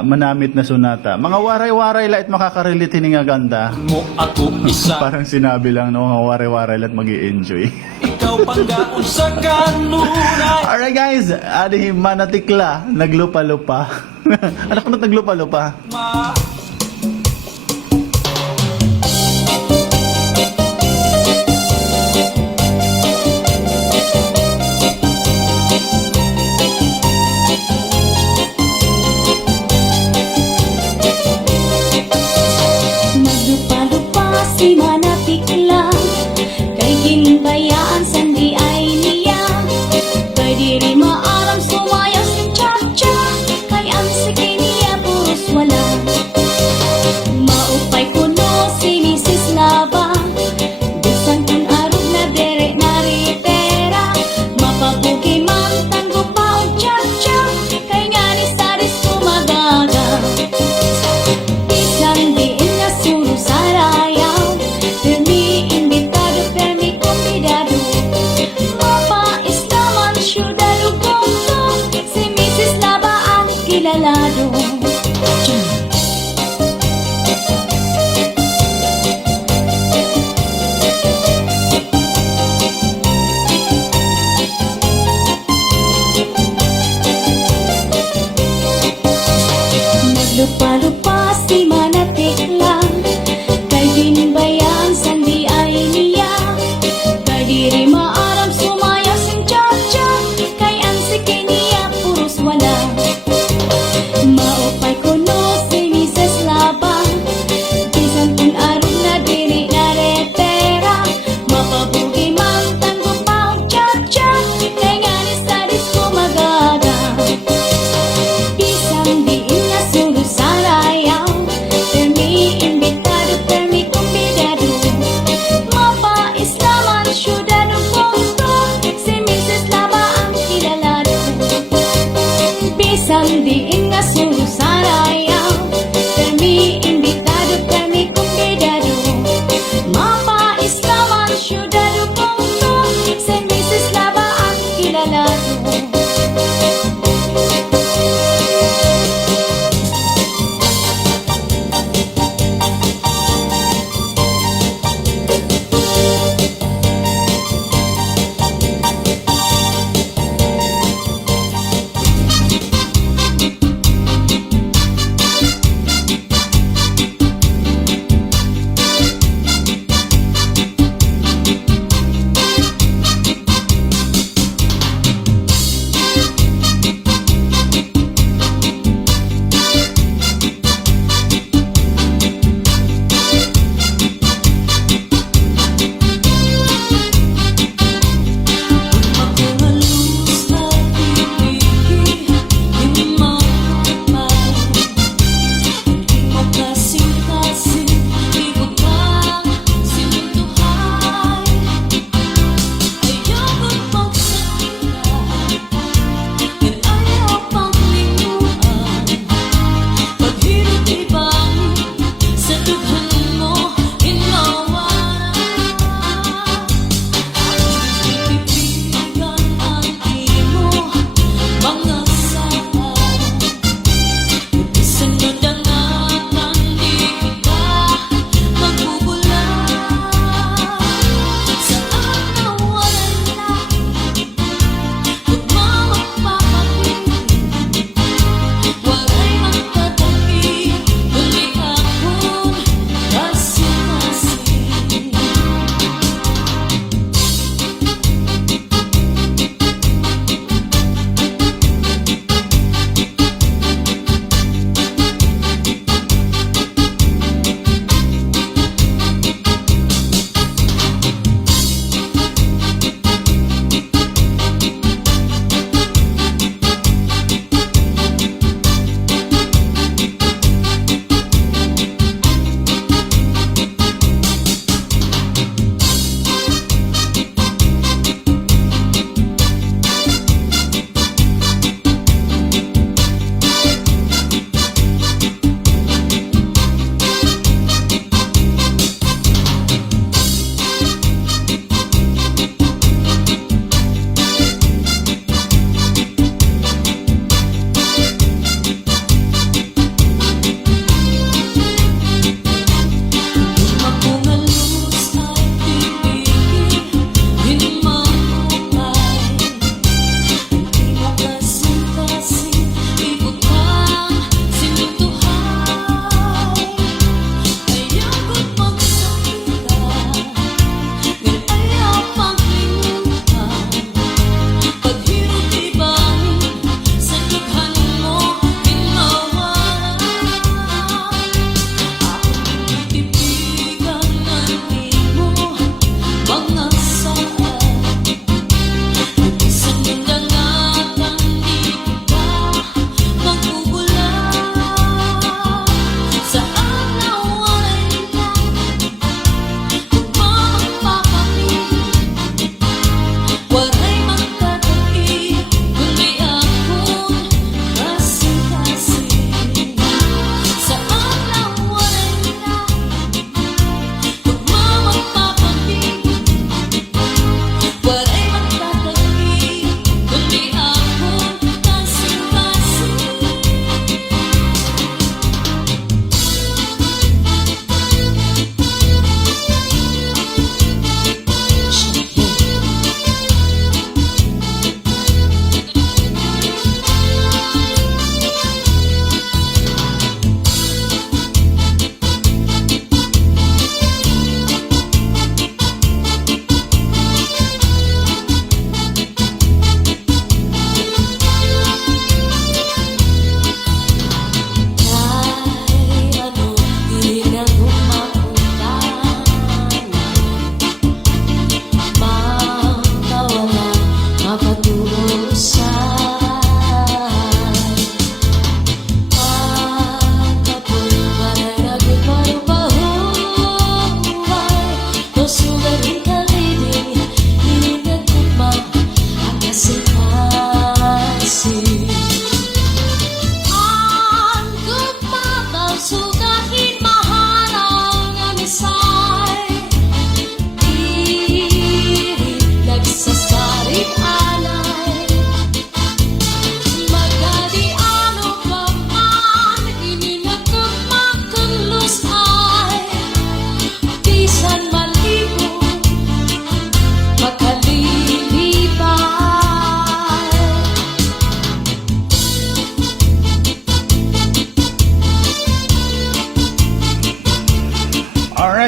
manamit na sunata. Mga waray-waray lait makakarelate ni nga ganda. mo ako isa Parang sinabi lang, no, mga waray-waray lait mag-i-enjoy. Ikaw panggaon sa kanunay Alright guys, adi manatikla, naglupa-lupa. Ano ko na naglupa-lupa? ma Maglupa-lupa si Manatik lang Kay ginbayaan sandi ay niya Kay diri maaram sumayas ng cha-cha Kay ang sige niya puros wala Maupay kuno si Mrs. Labang Bisang kun arog na dere na ritera Mapabugi mang tanggo pa o cha-cha Kay nga ni Saris kumagaga Isang diin na sulo sa rayaw Permi imbitado, permi kumbidado Mapais naman syudado kongto Si Mrs. Laba ang kilalado Naglupa-lupa si Manatik lang Kay ginbayang sandi ay niya Kay diri maaram sumayas ng cha-cha Kay ang sige niya puros wala Maupay kuno si Mrs. Labang Bisan kung arog na diri na retera Mapabugi mang tanggo pa o cha-cha Kay nga ni Saris kumagaga Isang diin na sulo sa rayaw Permi imbitado, permi kumbidado Mapais naman syudado kongto Si Mrs. Laba ang kilalado Bisang diin na sulo sa rayaw Permi imbitado, permi kumbidado Mapais naman syudado kongto Si Mrs. Laba ang kilalado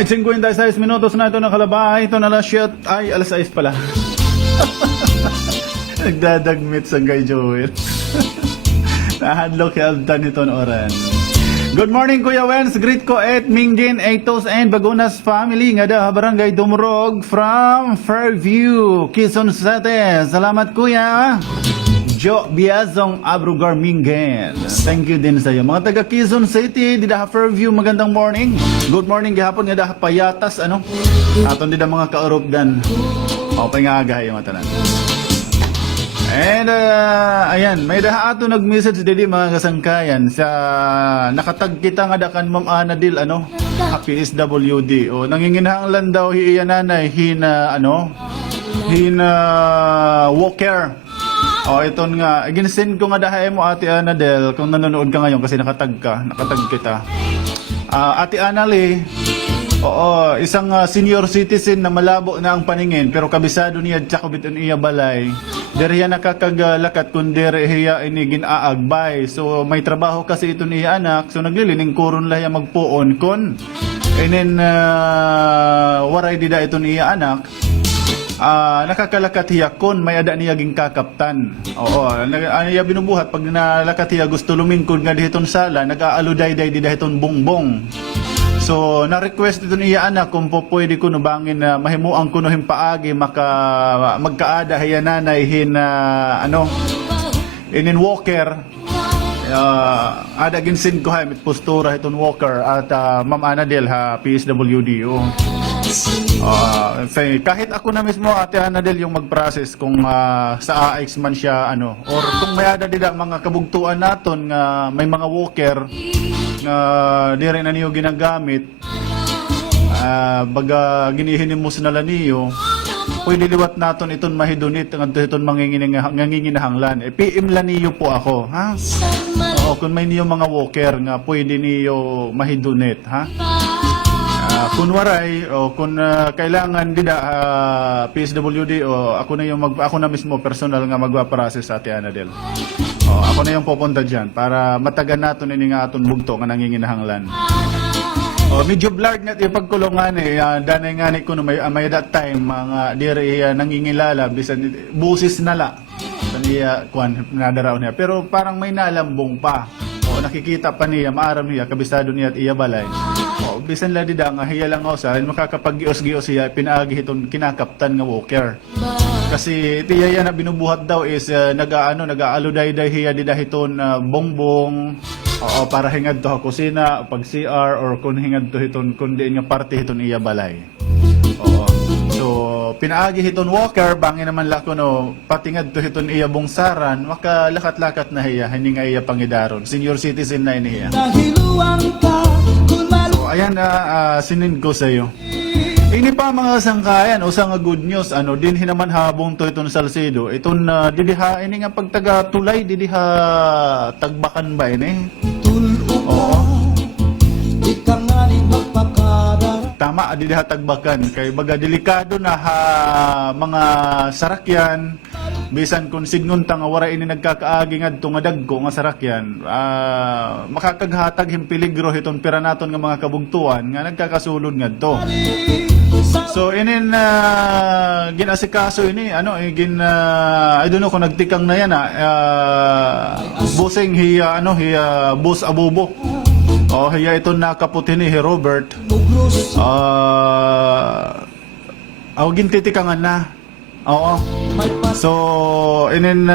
Kahit 56 minutos na ito nakalabay, ito na lang shit. Ay, alas 6 pala. Nagdadagmit sa kay Joel. Nahadlok helptan iton oran. Good morning Kuya Wens, greet ko at Mingjin, Etos and Bagunas family nga da Barangay Dumurog from Fairview, Quezon City. Salamat Kuya. Jo Biazong Abrugar Mingen. Thank you din sa iyo. Mga taga Quezon City, di da Fairview, magandang morning. Good morning gihapon nga da Payatas ano. Aton di da mga kaurupdan. Okay nga aga yung matanan. And ayan, may daha ato nag-message dili mga kasangkayan sa nakatag kita nga dakan Ma'am Anadil ano, PSWD. O nanginginahanglan daw hiya nanay hina Walker. O iton nga, ginsin ko nga dahay mo Ate Anadel kung nanonood ka ngayon kasi nakatag kita. Ate Anali, oo, isang senior citizen na malabo na ang paningin pero kabisado niya tsaka bitin iya balay. Dere yan nakakaglakat kung dere hiya inigin aagbay. So may trabaho kasi ito niya anak. So naglilining kuron lang magpuon kon. And then waray dida ito niya anak. Nakakalakat hiya kon may ada niya ging kakaptan. Oo, niya binubuhat pag nalakat hiya gusto lumingkod nga dihiton sala, nag-aaluday-day dihiton bongbong. So, na-request ito niya anak kung po pwede ko nubangin na mahimuang ko nohing paagi magkaada hiya nanay inin Walker. Ada ginsin ko hay mit postura hiton Walker at Ma'am Anadel ha PSWD. Kahit ako na mismo Ate Anadel yung mag-process kung sa AX man siya or kung may ada dida mga kabugtuan naton nga may mga Walker di rin na niyo ginagamit baga ginihinimos na lang niyo pwede liwat naton iton mahidunit ang iton manginginahanglan PM lang niyo po ako ha o kung may niyo mga Walker nga pwede niyo mahidunit ha kung waray o kung kailangan dida PSWD o ako na mismo personal nga magwa-process sa Ate Anadel. Ako na yung pupunta dyan para matagan natin ini nga aton bugto nga nanginginahanglan. Medyo blurred na yung pagkulungan danay nga ni kuno may that time mga diri nangingilala bisan busis nala niya nadaraw niya pero parang may nalambong pa. Nakikita pa niya maaram niya kabisado niya at iya balay. Bisan la dida nga hiya lang sa makakapag-gios-gios siya pinaagi hiton kinakaptan nga Walker. Kasi tiya na binubuhat daw is nag-aaluday-day hiya dida hiton bongbong para hingad to kusina pag CR or kung hingad to hiton kundi nga parte hiton iya balay. So pinaagi hiton Walker bangin naman la kuno patingad to hiton iya bungsaran makalakat-lakat na hiya hindi nga iya pangidaron senior citizen na iniya. So ayan sinin ko sa iyo. Ini pa mga sangkayan o sa nga good news din hinaman habong to iton Salcedo iton didiha ini nga pagtaga tulay didiha tagbakan ba ini? Tama didiha tagbakan kay baga delikado na mga sarakyan bisan kung signunta nga wara ini nagkakaagi ngadto nga dagko nga sarakyan makakaghatag him peligro hiton pira naton nga mga kabugtuan nga nagkakasulod ngadto. So inin ginasikaso ini I don't know kung nagtikang na yan busing hiya boss abubo hiya ito nakaputi ni Robert gintitikangan na so inin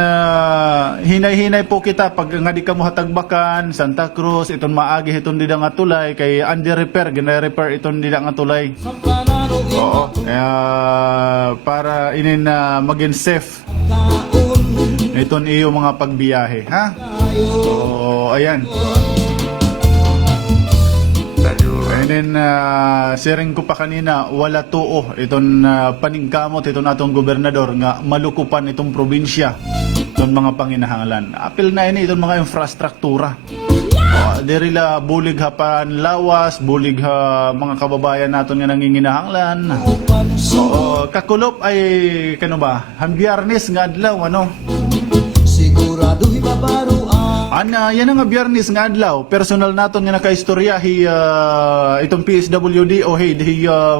hinay-hinay po kita pag nga di ka mo hatagbakan Santa Cruz iton maagi iton dida nga tulay kay under repair gina-repair iton dida nga tulay kaya para inin maging safe iton iyo mga pagbiyahe ha so ayan. And then, sharing ko pa kanina, wala tuo. Itong paningkamot, itong atong gobernador nga malukupan itong probinsya. Itong mga panginahanglan. Apil na ini, itong mga infrastruktura. Dirila bulig hapan lawas, bulig mga kababayan naton nga nanginginahanglan. Kakulop ay, kano ba, Biyernes nga adlaw, sigurado ibabaro Yan nga biyernes nga adlaw, personal naton nga nakaistorya itong PSWD o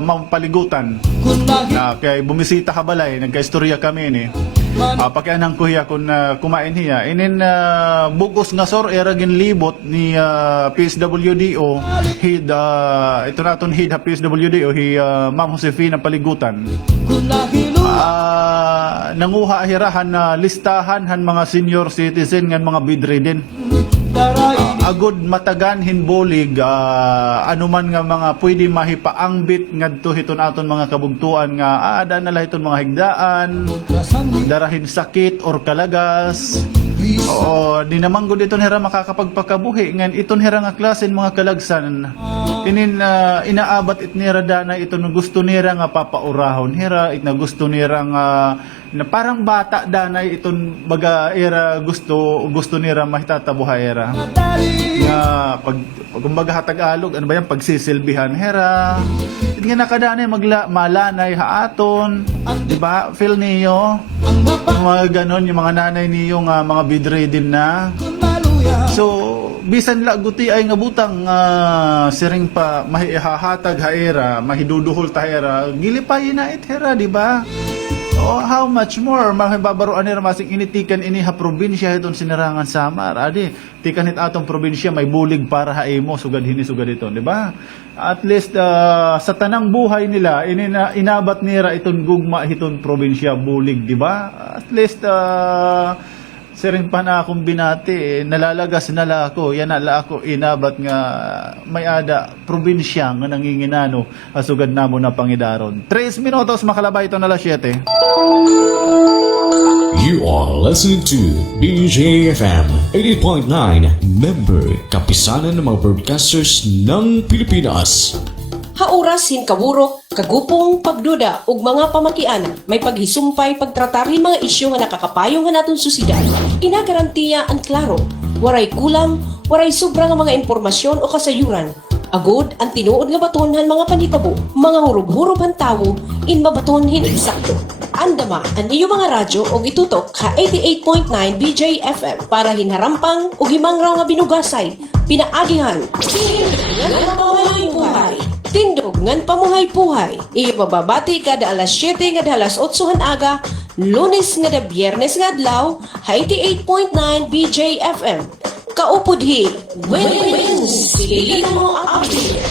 mapaligutan. Na kay bumisita ka balay, nagkaistorya kami ni. Pakianang ko hiya kung kumain hiya. Inin bugos nga sor era ginlibot ni PSWD o ito naton PSWD o Ma'am Josefina Paligutan. Nanguha hirahan na listahan han mga senior citizen ngan mga bedridden. Agod matagan hinbolig anuman nga mga pwede mahipaangbit ngadto hiton aton mga kabugtuan nga ada na hiton mga higdaan, darahin sakit or kalagas. Oo, di naman gud iton hira makakapagpakabuhi ngan iton hira nga klasen mga kalagsan. Inaabat it nira dana iton gusto nira nga papaurahon hira it na gusto nira nga na parang bata danay iton baga era gusto nira mahitatabuhay era nga kumbaga Tagalog ano ba yan pagsisilbihan hera nga nakadanay malanay haaton di ba feel niyo mga ganon yung mga nanay niyo nga mga bedridden na so bisan la guti ay nga butang siring pa mahihahatag haera mahiduduhol ta hera gilipay na it hera di ba. Oh, how much more mahibabaroan nila masing initikan ini ha probinsya iton sinirangan Samar. Adi, tikan hit atong probinsya may bulig para haimo sugad ito, di ba? At least sa tanang buhay nila inabat nira iton gugma hiton probinsya bulig, di ba? At least siring pa na akong binati nalalagas nala ako yan nala ako inabat nga may ada probinsya nga nanginginano asugad namo na pangidaron 3 minutos makalabay ito nala 7. You are listening to BJFM 80.9, member kapisanan ng mga broadcasters ng Pilipinas. Haoras hinkawuro, kagupong pagduda ug mga pamakian may paghisumpay pagtratar mga isyu nga nakakapayo nga naton susidad. Inagarantiya ang klaro, waray kulang, waray sobra nga mga impormasyon o kasayuran. Agod ang tinuod nga batonhan mga panitabo, mga hurub-hurub ang tawo, in mabaton hineksakto. Andama ang iyo mga radyo o itutok ka 88.9 BJFM para hinarampang o himangraw nga binugasay, pinaagihan, tindog ngan pamuhay-puhay. Iyo mababati kada alas 7 nga alas 8 aga, Lunes nga da Biyernes nga adlaw, 88.9 BJFM. Kaupudhi, win-wins, piliin mo ang update.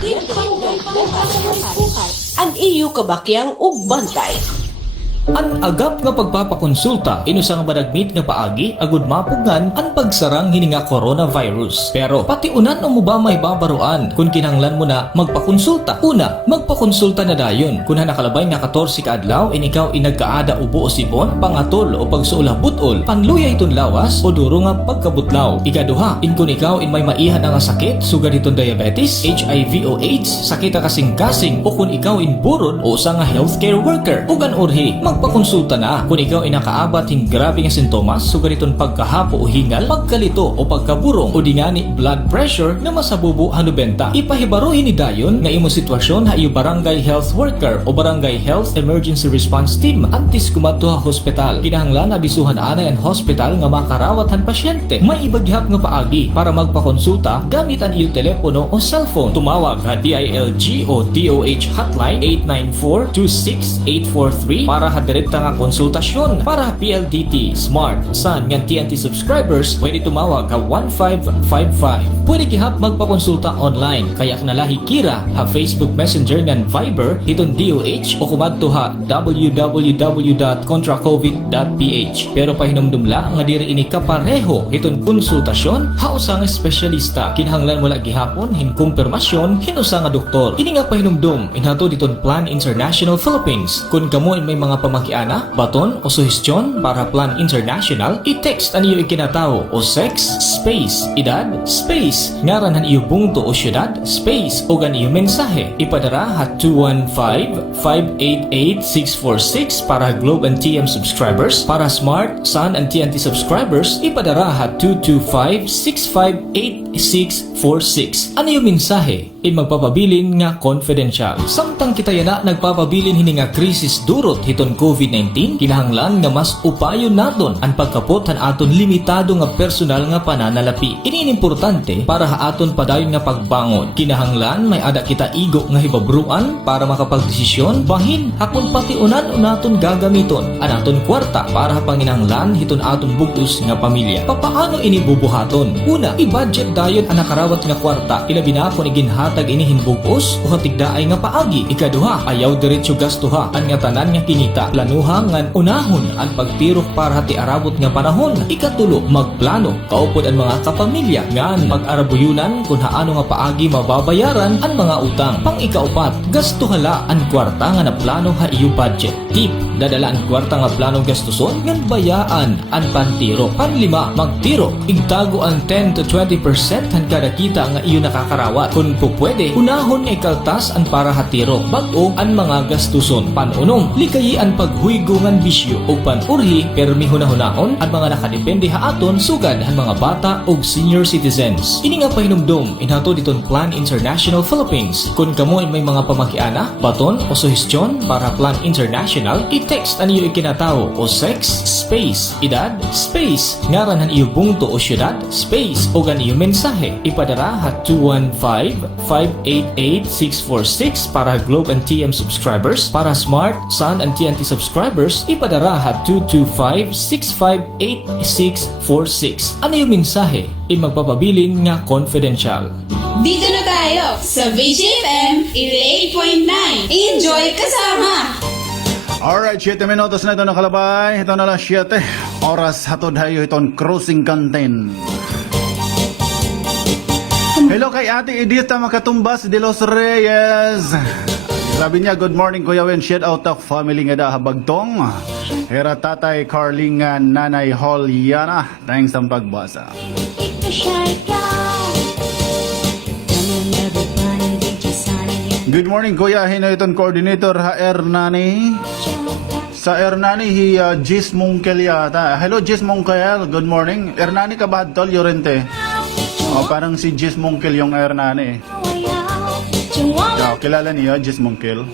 Tindog, pamuhay-puhay. Ang iyo kabakyang ug bantay. An agap nga pagpapakonsulta inusang managmit nga paagi agud mapugngan ang pagsarang hini nga coronavirus. Pero pati unan ang muba may babaruan kung kinahanglan mo na magpakonsulta. Una, magpakonsulta na dayon. Kung nakalabay nga 14 ka adlaw ikaw inagkaada ubo o sibon, pangatol o pagsuula butol, panluya iton lawas o duro nga pagkabutlaw. Ikaduha, kung ikaw may maihan nga sakit, sugad iton diabetes, HIV o AIDS, sakit ka kasing-kasing o kung ikaw burod o sa nga healthcare worker. Ugan orhi, magpakonsulta na kung ikaw ay nakaabat hing grabe nga sintomas sugad iton pagkahapo o hingal, pagkalito o pagkaburong o dingani blood pressure na masabubo hanubenta. Ipahibaruhin ni dayon nga imo sitwasyon ha iyo barangay health worker o barangay health emergency response team antes kumadto sa hospital. Kinahanglan abisuhan anay ang hospital nga makarawat han pasyente. May ibaghap nga paagi para magpakonsulta gamit ang iyo telepono o cellphone. Tumawag ha DILG o DOH hotline 894-26843 para direkta nga konsultasyon. Para PLDT, Smart, Sun, nga TNT subscribers, pwede tumawag ka 1555. Pwede kihap magpakonsulta online, kaya nalahi kira ha Facebook Messenger ng Viber, itong DOH o kumadto ha www.contracovid.ph. Pero pahinumdumla nga diri ini kapareho itong konsultasyon ha usang espesyalista. Kinahanglan mo lagi hapon hinkumpirmasyon hinusa nga doktor. Ini nga pahinumdum inhatod itong Plan International Philippines. Kung kamo may mga pamakiana, baton o suhestyon para Plan International, i-text ang iyo ikinatawo o sex, space, edad, space, ngaran ang iyo bungto o syudad, space, o gan iyo mensahe. Ipadara ha 215-588-646 para Globe and TM subscribers. Para Smart, Sun and TNT subscribers, ipadara ha 225-658-646. Ano yung mensahe? magpapabilin nga confidential. Samtang kita yana nagpapabilin hini nga krisis durot hiton COVID-19, kinahanglan nga mas upayon naton ang pagkapot han aton limitado nga personal nga pananalapi. Ini importante para haaton padayon nga pagbangon. Kinahanglan may ada kita igo nga hibabruan para makapagdesisyon, bahin hakon pati unan naton gagamiton an aton kwarta para panginahanglan hiton aton bugtos nga pamilya. Papaano ini bubuhaton? Una, i-budget dayon ang nakarawat nga kwarta. Ilabi na kung iginhatag ini hinbugos o hatigdaay nga paagi. Ikaduha, ayaw diretso gastuha ang nga tanan nga kinita. Planuha ngan unahon ang pagtirok para hati arabot nga panahon. Ikatulo, magplano kaupod ang mga kapamilya ngan pag-arabuyunan kung haano nga paagi mababayaran ang mga utang. Pang-ikaupat, gastuhala ang kwarta nga na plano ha iyo budget. Tip, dadala ang kwarta nga plano gastuson ngan bayaan ang pantiro. Panlima, magtiro. Igtago ang 10 to 20% han kada kita nga iyo nakakarawat. Kung pupwede, unahon nga ikaltas ang para hatiro. Bag-o ang mga gastuson. Panunom, likayi ang paghuygo ngan bisyo o panurhi permi hunahunahon ang mga nakadepende haaton sugad ang mga bata o senior citizens. Ini nga pahinumdom inhato diton Plan International Philippines. Kung kamo ay may mga pamakiana, baton o suhestyon para Plan International, i-text ang iyo ikinatawo o sex, space, edad, space, ngaran han iyo bungto o syudad, space, o gan iyo mensahe. Ipadara ha 215-588-646 para Globe and TM subscribers. Para Smart, Sun and TNT subscribers, ipadara ha 225-658-646. Ano yung mensahe? Magpapabilin nga confidential. Dito na tayo sa BGFM 88.9. Enjoy kasama! Alright, 7 minutos na ito nakalabay. Ito na lang 7 oras hatod hayo itong cruising content. Hello kay Ate Edith Makatumbas de los Reyes. Sabi niya, good morning Kuya Wen, shout out of family nga da habagtong. Hera tatay Carling Nanay Holyana. Thanks ang pagbasa. Good morning Kuya, hino itong coordinator ha Ernani. Sa Ernani hi Jis Mungkel yata. Hello Jis Mungkel, good morning. Ernani ka ba tol Yorente? Oh, parang si Jis Mungkel yung Ernani. Kilala niyo Jis Mungkel?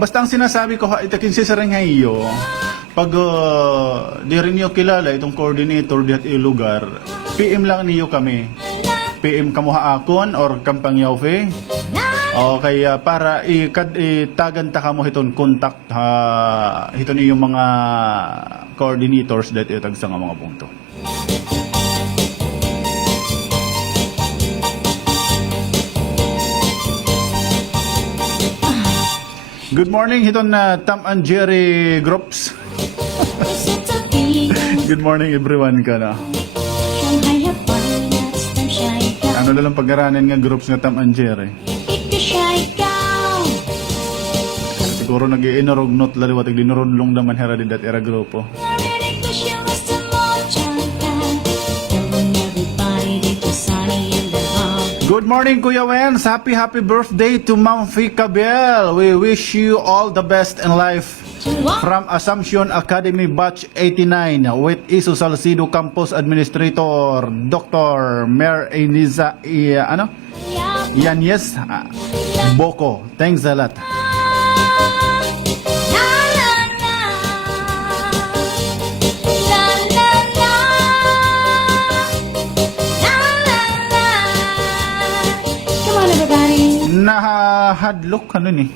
Basta ang sinasabi ko ha, itakin si Saranghayo, pag di rin niyo kilala itong coordinator dihat lugar, PM lang niyo kami. PM kamuha akon or kampang yaufe. Okay, para itagan ta kamo hiton contact ha, hiton yung mga coordinators that itag sa mga punto. Good morning, hiton na Tom and Jerry groups. Good morning everyone ka na. Ano na lang pag-aranan nga groups nga Tom and Jerry? Siguro nag-iinorog not laliwatag dinurudlong naman hera di dat era grupo. Good morning, Kuya Wens. Happy birthday to Ma'am Fika Bell. We wish you all the best in life. From Assumption Academy Batch 89 with Isu Salcido Campus Administrator Dr. Mer Eniza Yanyes Boko. Thanks a lot. Nahadlok ano ni?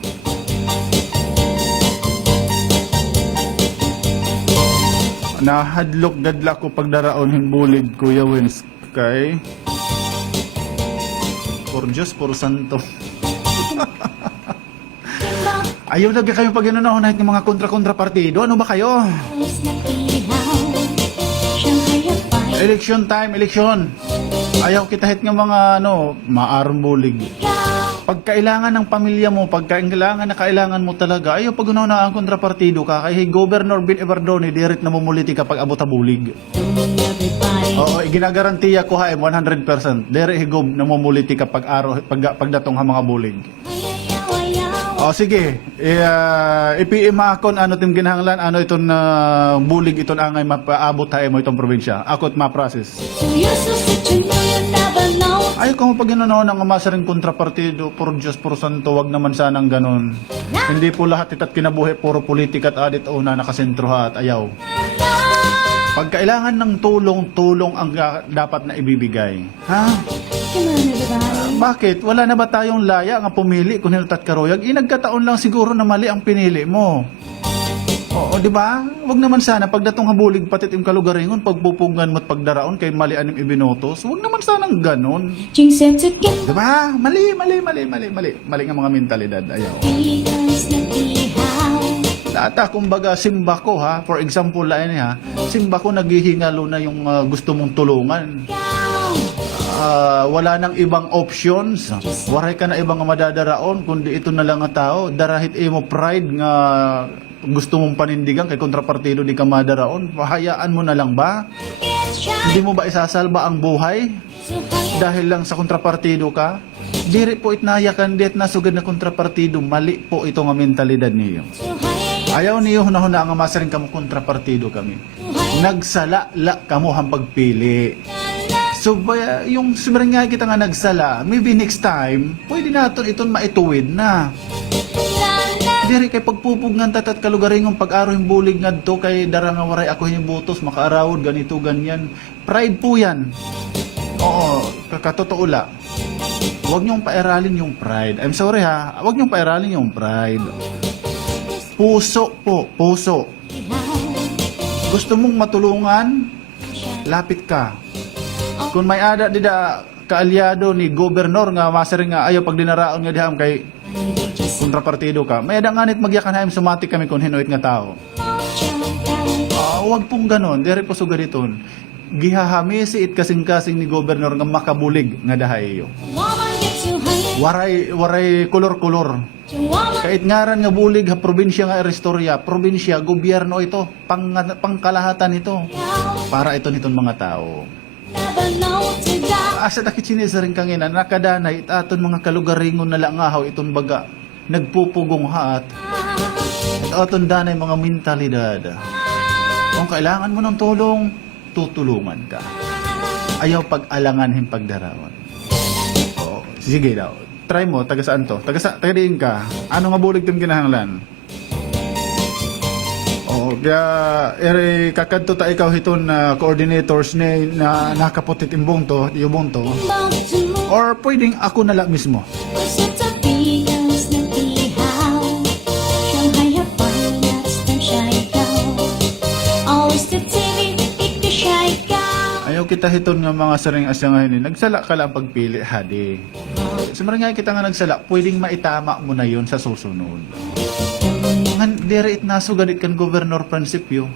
Nahadlok dadla ko pagdaraon hinbulig Kuya Wins kay por Diyos, por Santo. Ayaw na kayo pag inunahon ng mga kontra-kontra partido. Ano ba kayo? Election time, election. Ayaw kita hit ng mga maarong bulig. Pag kailangan ng pamilya mo, pag kailangan na kailangan mo talaga, ayaw pag unaw na ang kontrapartido ka, kay Governor Ben Everdone, direct na mumuliti ka pag abot bulig. Oo, ginagarantiya ko 100%. Direct higob na mumuliti ka pag datong ha mga bulig. sige. I-PM akon ano tim ginahanglan, ano iton bulig iton angay mapaabot tayo mo itong probinsya. Ako't ma-process. So useless that you know you never know. Ayaw ka mo pag ginanaw ng masaring kontrapartido, por Diyos, por Santo, wag naman sanang ganun. Hindi po lahat ita't kinabuhi, puro politika at adit una nakasentro ha at ayaw. Pag kailangan ng tulong ang dapat na ibibigay. Ha? Come on, everybody. Bakit? Wala na ba tayong laya nga pumili kung hiltat karuyag? Nagkataon lang siguro na mali ang pinili mo. Oo, di ba? Wag naman sana pagdatong habulig patit im kalugaringon, pagpupungan mo't pagdaraon kay mali anim ibinotos. Wag naman sanang ganon. Jing sense again. Di ba? Mali. Mali nga mga mentalidad. Ayaw. Bigas na ihaw. Data, kumbaga, simba ko ha. For example, simba ko naghihingalo na yung gusto mong tulungan. Wala nang ibang options. Waray ka na ibang madadaraon, kundi ito na lang nga tao. Darahit mo pride nga gusto mong panindigan kay kontrapartido di ka madaraon. Pahayaan mo na lang ba? Hindi mo ba isasalba ang buhay? Dahil lang sa kontrapartido ka? Diri po itnayakan diet na sugad na kontrapartido. Mali po ito nga mentalidad niyo. Ayaw niyo hunahuna nga masaring kamo kontrapartido kami. Nagsala-la kamo ang pagpili. So, yung sumaring nga kita nga nagsala, maybe next time, pwede natin itong maituwid na. Diri kay pagpupugngan tatat kalugaringong pag-araw yung bulig nga to kay dara nga waray ako yung butos, makaarawod, ganito, ganyan. Pride po yan. Oo, kakatotoo la. Huwag niyong pairalin yung pride. I'm sorry ha, huwag niyong pairalin yung pride. Puso po, puso. Gusto mong matulungan, lapit ka. Kung may ada dida kaalyado ni gobernador nga masaring nga ayaw pag dinaraon nga diham kay kontrapartido ka, may ada nganit magyakan haim sumati kami kung hinuit nga tao. Huwag pong ganon, diri po suga diton. Gihahamisi it kasing-kasing ni gobernador nga makabulig nga dahayo. Waray kolor-kolor. Kahit ngaran nga bulig ha probinsya nga Aristorya, probinsya, gobyerno ito, pangkalahatan ito. Para ito nitong mga tao. Asa takit sinisa rin kangina, nakadanay aton mga kalugaringon na langahaw itong baga, nagpupugong haat. At aton danay mga mentalidad. Kung kailangan mo ng tulong, tutulungan ka. Ayaw pag-alangan pagdarawan. Sige daw. Try mo, taga saan to? Taga diin ka. Ano nga bulig tim kinahanglan? Kaya kakadto ta ikaw hiton na coordinators ni na nakaputit imbong to, yubong to. Or pwedeng ako na lang mismo. Ayaw kita hiton nga mga saring asyangahin. Nagsala ka lang pagpili, hadi. Sumarang nga kita nga nagsala, pwedeng maitama mo na yun sa susunod. Dere it nasuganit kan gobernador prinsipyo.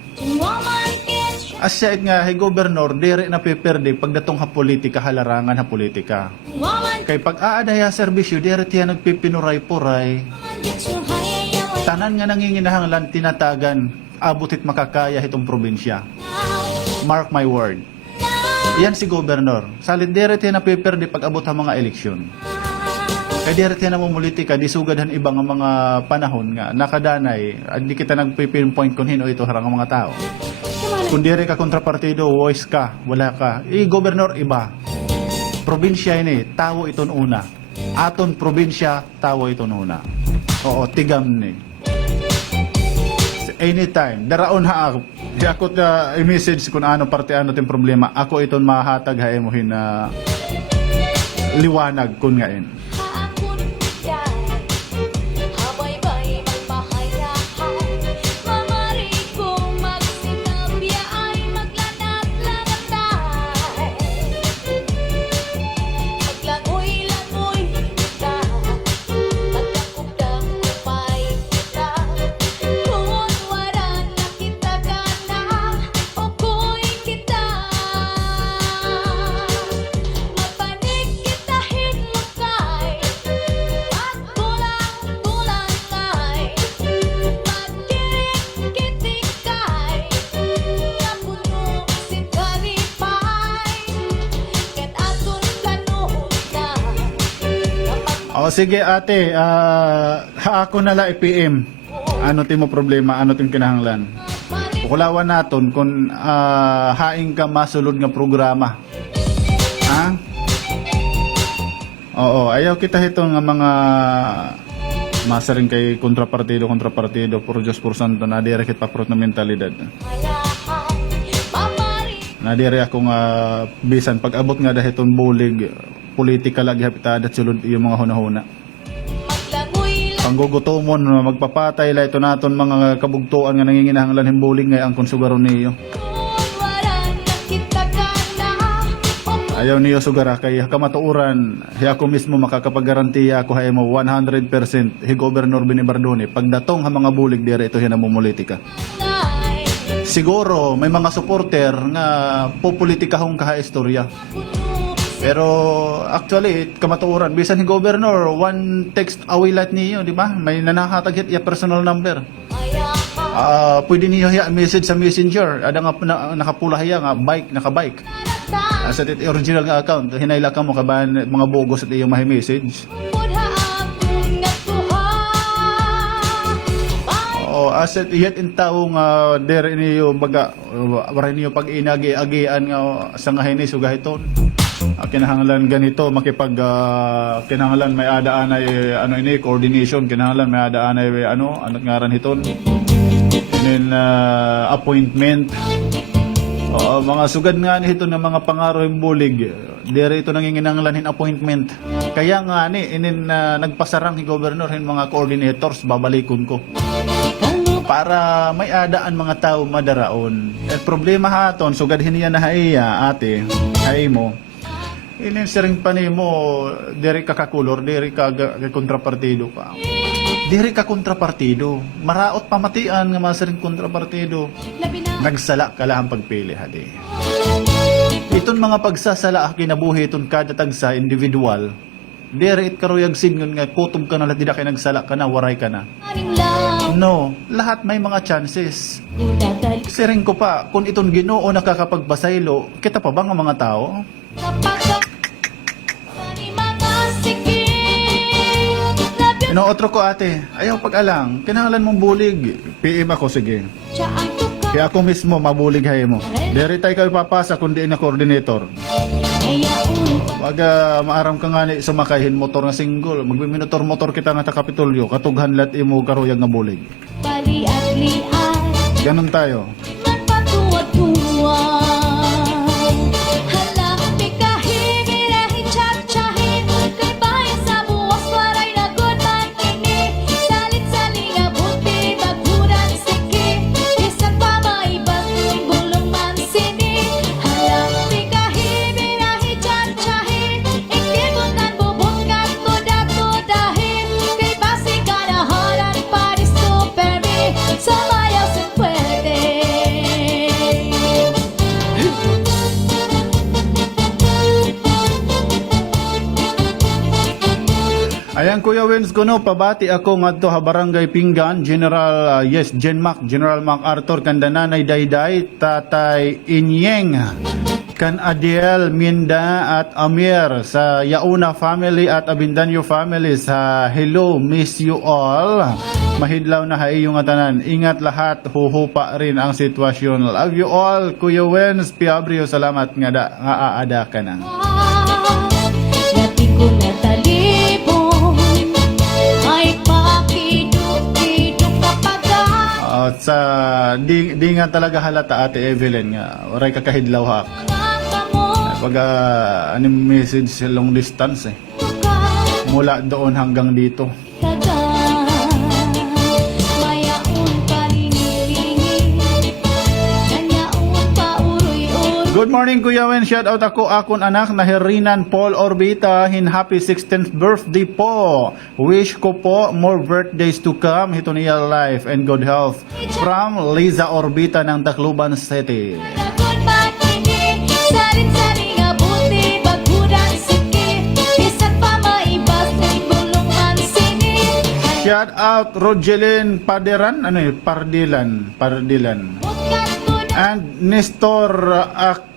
Asya it nga, hey gobernador, dere na peperde pagdatong ha politika, halarangan ha politika. Kay pag aadaya serbisyo, dere tiya nagpipinuray-puray. Tanan nga nanginginahanglan, tinatagan, abutit makakaya itong probinsya. Mark my word. Yan si gobernador. Salit dere tiya na peperde pag abot ha mga eleksyon. Kaya diri tiyan na mumulitika, di sugadhan ibang mga panahon nga, nakadanay, di kita nagpipinpoint kung hino ito harang ang mga tao. Kung diri ka kontrapartido, voice ka, wala ka. Gobernador, iba. Probinsya ini, tawo iton una. Aton probinsya, tawo iton una. Oo, tigam ni. Anytime, daraon ha ako. Di ako i-message kung ano parte ano ting problema. Ako iton mahatag ha emuhin na liwanag kun ngayon. Mapanig kita hinmuka O sige ate, ako na la i-PM. Ano ti mo problema, ano ti kinahanglan? Ukulawan naton kung haing ka masulod nga programa. Ha? Oo, ayaw kita hito nga mga masa rin kay kontrapartido, por Diyos por Santo, nadire kit paprot na mentalidad. Nadire ako nga bisan pag abot nga dahiton bulig, politika lagi hapitada at sulod yung mga hunahuna. Panggugutomon, magpapatay la ito naton mga kabugtuan nga nanginginahanglan himbulig ngay ang konsugaron niyo. Ayaw niyo sugara kay kamatuuran, hiya ko mismo makakapagarantiya ako hay mo 100% hi Governor Bini Bardone pagdatong ha mga bulig dire ito hiya namumulitika. Siguro may mga supporter nga popolitikahong kaha-istorya. Pero actually kamatuuran bisan hi Governor one text away lat niyo, di ba? May nanakahtag hit ya personal number. Pwede niyo hiya message sa Messenger, ada nga nakapula hiya nga bike, naka-bike. Sa original nga account, hinayla ka mo kaban mga bogos at iyong message. Asset yet in taong der niyo baga wala niyo pag inagi-agian nga sa ngahin sugahiton. Kinahanglan ganito makipag kinahanglan may adaan ay ano ini coordination, kinahanglan may adaan ay ano ngaran hiton. And appointment. Mga sugad nga nito ng mga pangaro yung bulig, dire ito nanginginanglanhin appointment. Kaya nga ni, nagpasarang ni Governor yung mga coordinators, babalikon ko. Para may adaan mga tao madaraon. At problema haton, sugad hiniya na haiya, ate, hay mo. Siring pa ni mo, dire ka kakulor, dire ka kontrapartido ka. Dire ka kontrapartido. Maraot pamatian nga masaring kontrapartido. Nagsala ka lang pagpili, hadi. Iton mga pagsasala kinabuhi iton kada tagsa individual. Dire it karuyag singon nga kutob ka na lat di kay nagsala ka na, waray ka na. No, lahat may mga chances. Siring ko pa, kung iton Ginoo nakakapagbasaylo, kita pa ba nga mga tao? Otro ko ate, ayaw pag-alang, kinahanglan mong bulig. PM ako, sige. Kaya ako mismo, mabulig hay mo. Dere tayo kayo papasa kung di na coordinator. Wag maaram ka nga ni sumakayhin motor nga single. Magbiminator motor kita nga takapitulyo, katughan lat imo karuyag nga bulig. Ganon tayo. Ayan Kuya Wins ko no, pabati ako ngadto ha Barangay Pinggan, General General MacArthur kan Dananay Dayday, Tatay Inyeng, kan Adiel, Minda at Amir sa Yauna family at Abindanyo family sa hello, miss you all. Mahidlaw na haiyong tanan. Ingat lahat, huhupa rin ang sitwasyon. Love you all, Kuya Wins, Piabrio, salamat nga aada ka na. Ngati ko na talibon ay pakiduk-iduk kapaga. At sa di nga talaga halata ate Evelyn nga oray kakahidlaw hak. Pag anong message long distance mula doon hanggang dito. Good morning Kuya Wen, shout out ako akon anak na Herinan Paul Orbita, happy 16th birthday po. Wish ko po more birthdays to come, hito niya life and good health. From Liza Orbita ng Tacloban City. Shout out Rogelin Paderan, Pardilan. And Nestor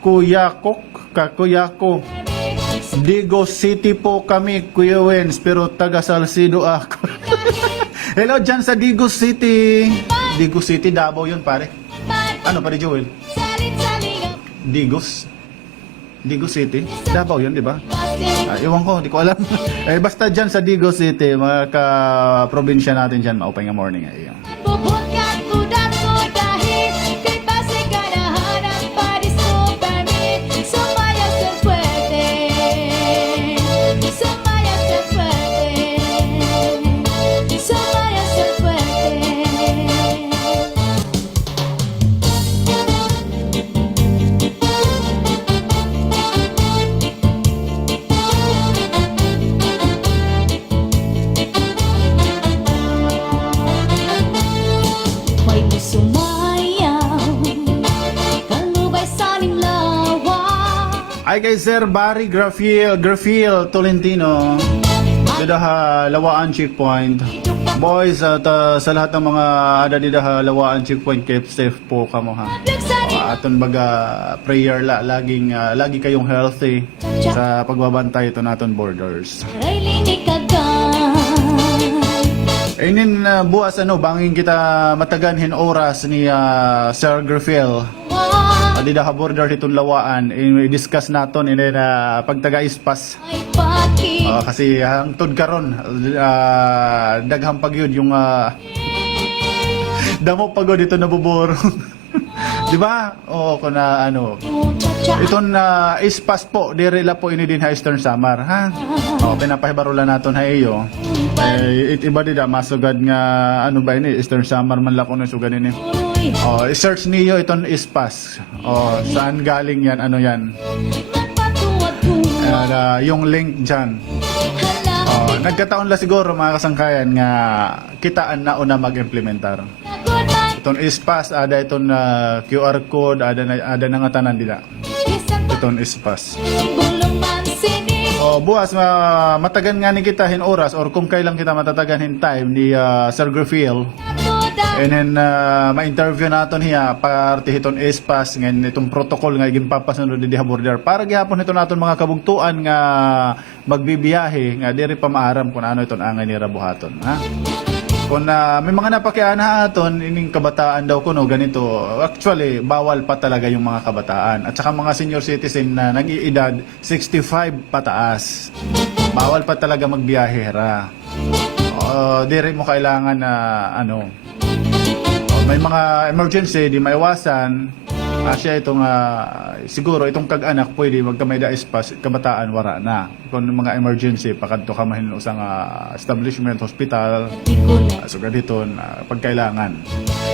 Kakuyako Digo City po kami, Kuya Wens, pero taga Salcido ako. Hello dyan sa Digo City. Digo City, Davao yun pare. Ano pare Joel? Digo City? Davao yun, di ba? Iwan ko, di ko alam. Basta dyan sa Digo City, mga ka-probinsya natin dyan, maupay nga morning. Ayun. May sumayaw, kalubay sa ning lawa. Ay kay Sir Barry Grafiel Tolentino. Dito ha, Lawaan Checkpoint. Boys at sa lahat ng mga ada dito ha, Lawaan Checkpoint, keep safe po kamo ha. Aton baga prayer lagi kayong healthy sa pagbabantay ito naton borders. Aray linig kagan. Inin buwas bangin kita mataganhin oras ni Sir Grafiel. Adida ha border itong Lawaan, i-discuss naton ini na pagtaga-ispas. Ay paki. Kasi hangtod karon daghang pagyud yung damo pagod dito nabuboro. Di ba? Oo, kung na itong ispas po, direla po ini din ha Eastern Samar, ha? Pinapahibarulan naton ha iyo. Iba din masugad nga, ba ini, Eastern Samar man lang kung sugad ini. I-search niyo itong ispas. Saan galing yan, ano yan? Yung link dyan. Nagkataon la siguro mga kasangkayan nga kitaan na una mag-implementar. Itong ispas, ada itong QR code, ada na nga tanan dila. Itong ispas. Buwas, matagan nga ni kita hin oras or kung kailang kita matatagan hin time ni Sir Grafiel. And then, ma-interview natin hiya parte itong ispas, ngayon itong protocol nga igimpapasunod di diha border. Para gihapon ito natin mga kabugtuan nga magbibiyahe, nga diri pa maaram kung ano itong angay ni Rabuhaton. Ha? Kung may mga napakiana aton, ining kabataan daw kuno ganito. Actually, bawal pa talaga yung mga kabataan. At saka mga senior citizen na nag-iedad 65 pataas. Bawal pa talaga magbiyahe ra. Dire mo kailangan na may mga emergency di maiwasan. Siya itong siguro itong kag-anak pwede magkamay da ispas, kabataan wara na. Kung mga emergency pakadto ka mahin usang establishment, hospital, so gaditon pagkailangan.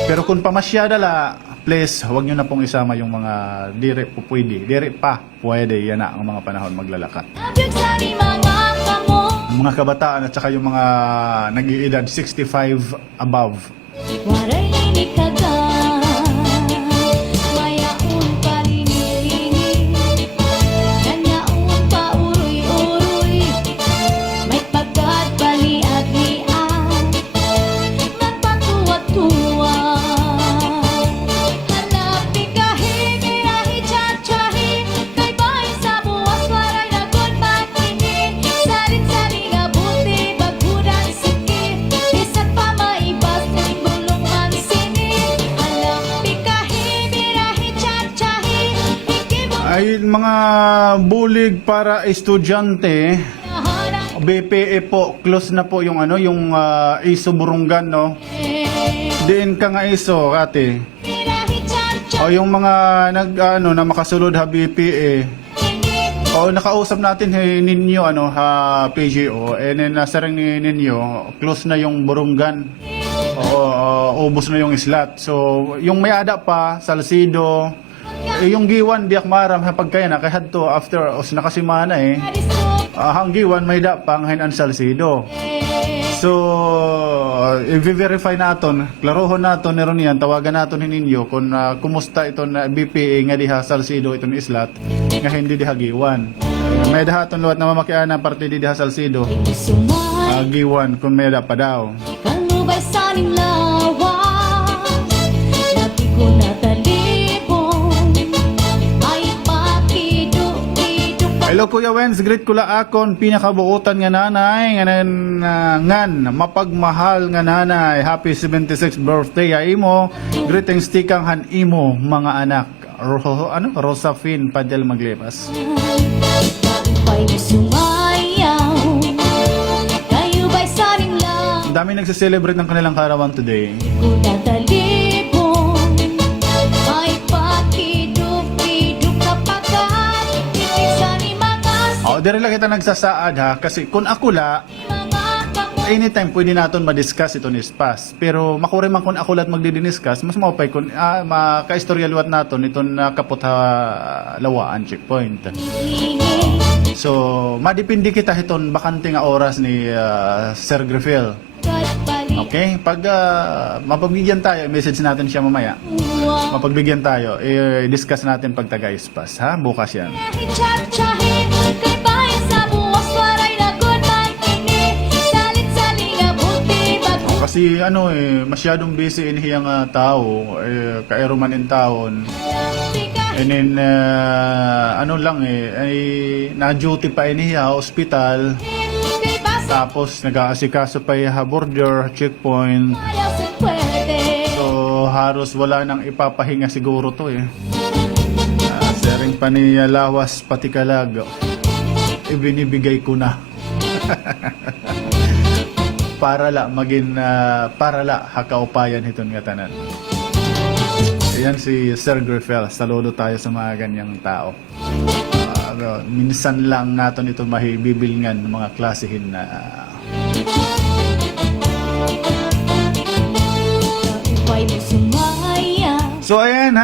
Pero kung pamasyada la, please huwag niyo na pong isama yung mga dire po pwede. Dire pa pwede yan na ang mga panahon maglalakat. Mga kabataan at saka yung mga nag-iedad 65 above. Waray linig kagan. Mayaon pa ringi-ringi. Kanyaon pa uroy-uroy. May pagkat baliag-liag. Nagpatuwa-tuwa. Hanapin kahin, irahi tsatsyahin. Kay bahay sa buwas, waray na good makinin. Salin-salin nga buti, baghudan sikit. Bisat pa maibas, ning gulong man sinin. Hanapin kahin, irahi tsatsyahin. Ikibong Ay mga bulig para estudyante. nahanap BPE po, close na po yung yung ISO Burungan, no? Diin ka nga ISO, ate. irahi tsatsyahin. O yung mga na makasulod ha BPE. O nakausap natin ninyo PGO, and then nasa ring ninyo, close na yung Burungan. Ubos na yung slot. So, yung may ada pa, Salcido, yung Giwan, diak maram ha pagkaya na, kaya to after os nakasimana hang Giwan may da pang hinan Salcido. So, i-verify naton, klarohon naton niron yan, tawagan naton ninyo kung kumusta ito na BPA nga diha Salcido itong islat, nga hindi diha Giwan. May dahaton luwat na mamakiana parte di diha Salcido. Sumay Giwan kung may da pa daw. kalubay sa ning lawas. Labi ko natalipon. Ay pakido-kido ka. Hello Hello Kuya Wenz, greet ko la akon pinakabuutan nga nanay ngan mapagmahal nga nanay. Happy 76th birthday ya imo. Greetings tikang han imo mga anak. Rosafin Padel Maglipas. Pa'y sumayaw, kayo ba'y saring lang? Ang dami nagse-celebrate ng kanilang karawan today. Kung tatalipon, ay pakiduk-iduk kapagat, titig sa ni mga Dire lang kita nagsasaad ha, kasi kung ako la, anytime pwede natin ma-discuss ito ni Spas. Pero makuri man kung ako lahat magdi-discuss, mas maupay kung maka-istorya luwat natin itong kaput lawaan checkpoint. So, madipindi kita itong bakante nga oras ni Sir Griffel. Okay? Pag mapagbigyan tayo, message natin siya mamaya. Mapagbigyan tayo, i-discuss natin pag taga-Spas. Ha? Bukas yan. Chat-chahin, kay bayan sa buwas, waray na good man ini, salit-saling abuti, bago Kasi masyadong busy inhiyang tao, kairuman in taon. And then, na-duty pa inihiya, hospital. kay basa, Tapos, nag-aasikaso pa yung border, checkpoint. ayaw sa puwede. So, halos wala nang ipapahinga siguro to eh. Sering pa ni lawas pati kalag. Ibinibigay ko na. Para la hakaupayan hiton nga tanan. Ayan si Sir Griffel. Saludo tayo sa mga ganyang tao. Minsan lang natin ito mahibibilngan ng mga klasihin na Pa'y sumayaw, So ayan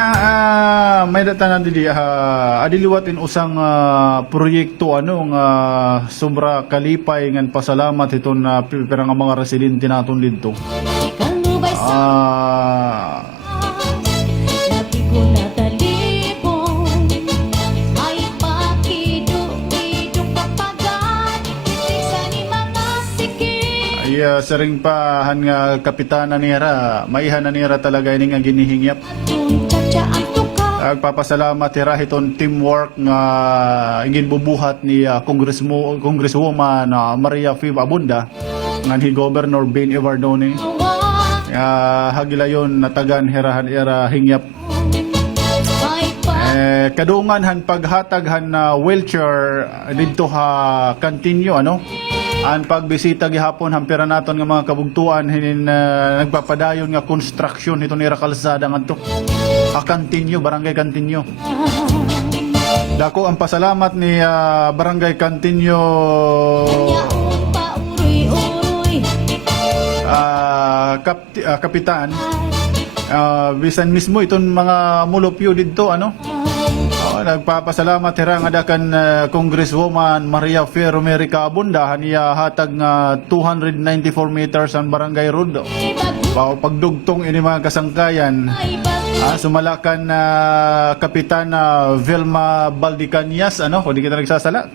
may data na dili adiliwatin usang proyekto sobra kalipay ngan pasalamat iton pirang mga residente naton didto. kang ubay sa labi ko na talipon, ay pakiduk-iduk kapagat, titig sa ni mga sikip. Ay sering pa han nga kapitana nira, maihan na nira talaga ini nga ginihingyap. Kung tsa ang tuka, Agpapasalamat hira iton teamwork nga ingin bubuhat ni Congresswoman Maria Fib Abunda nga ni Governor Ben Evardone. Hagilayon natagan hirahan ira hingyap. ay pa Kadungan han paghatag han wheelchair didto ha continue an pagbisita gihapon hampira naton nga mga kabugtuan hinin nagpapadayon nga construction ito nira kalsada ngadto. Continue barangay continue. Dako ang pasalamat ni barangay continue yaon pa uroy-uroy, kapitan bisan mismo iton mga mulupyo didto nagpapasalamat hirang adakan Congresswoman Maria Feromerica Abunda niya hatag nga 294 meters ang barangay road. Pagdugtong ini mga kasangkayan ay bang sumalakan Kapitan Velma Baldicanyas kung di kita nagsasala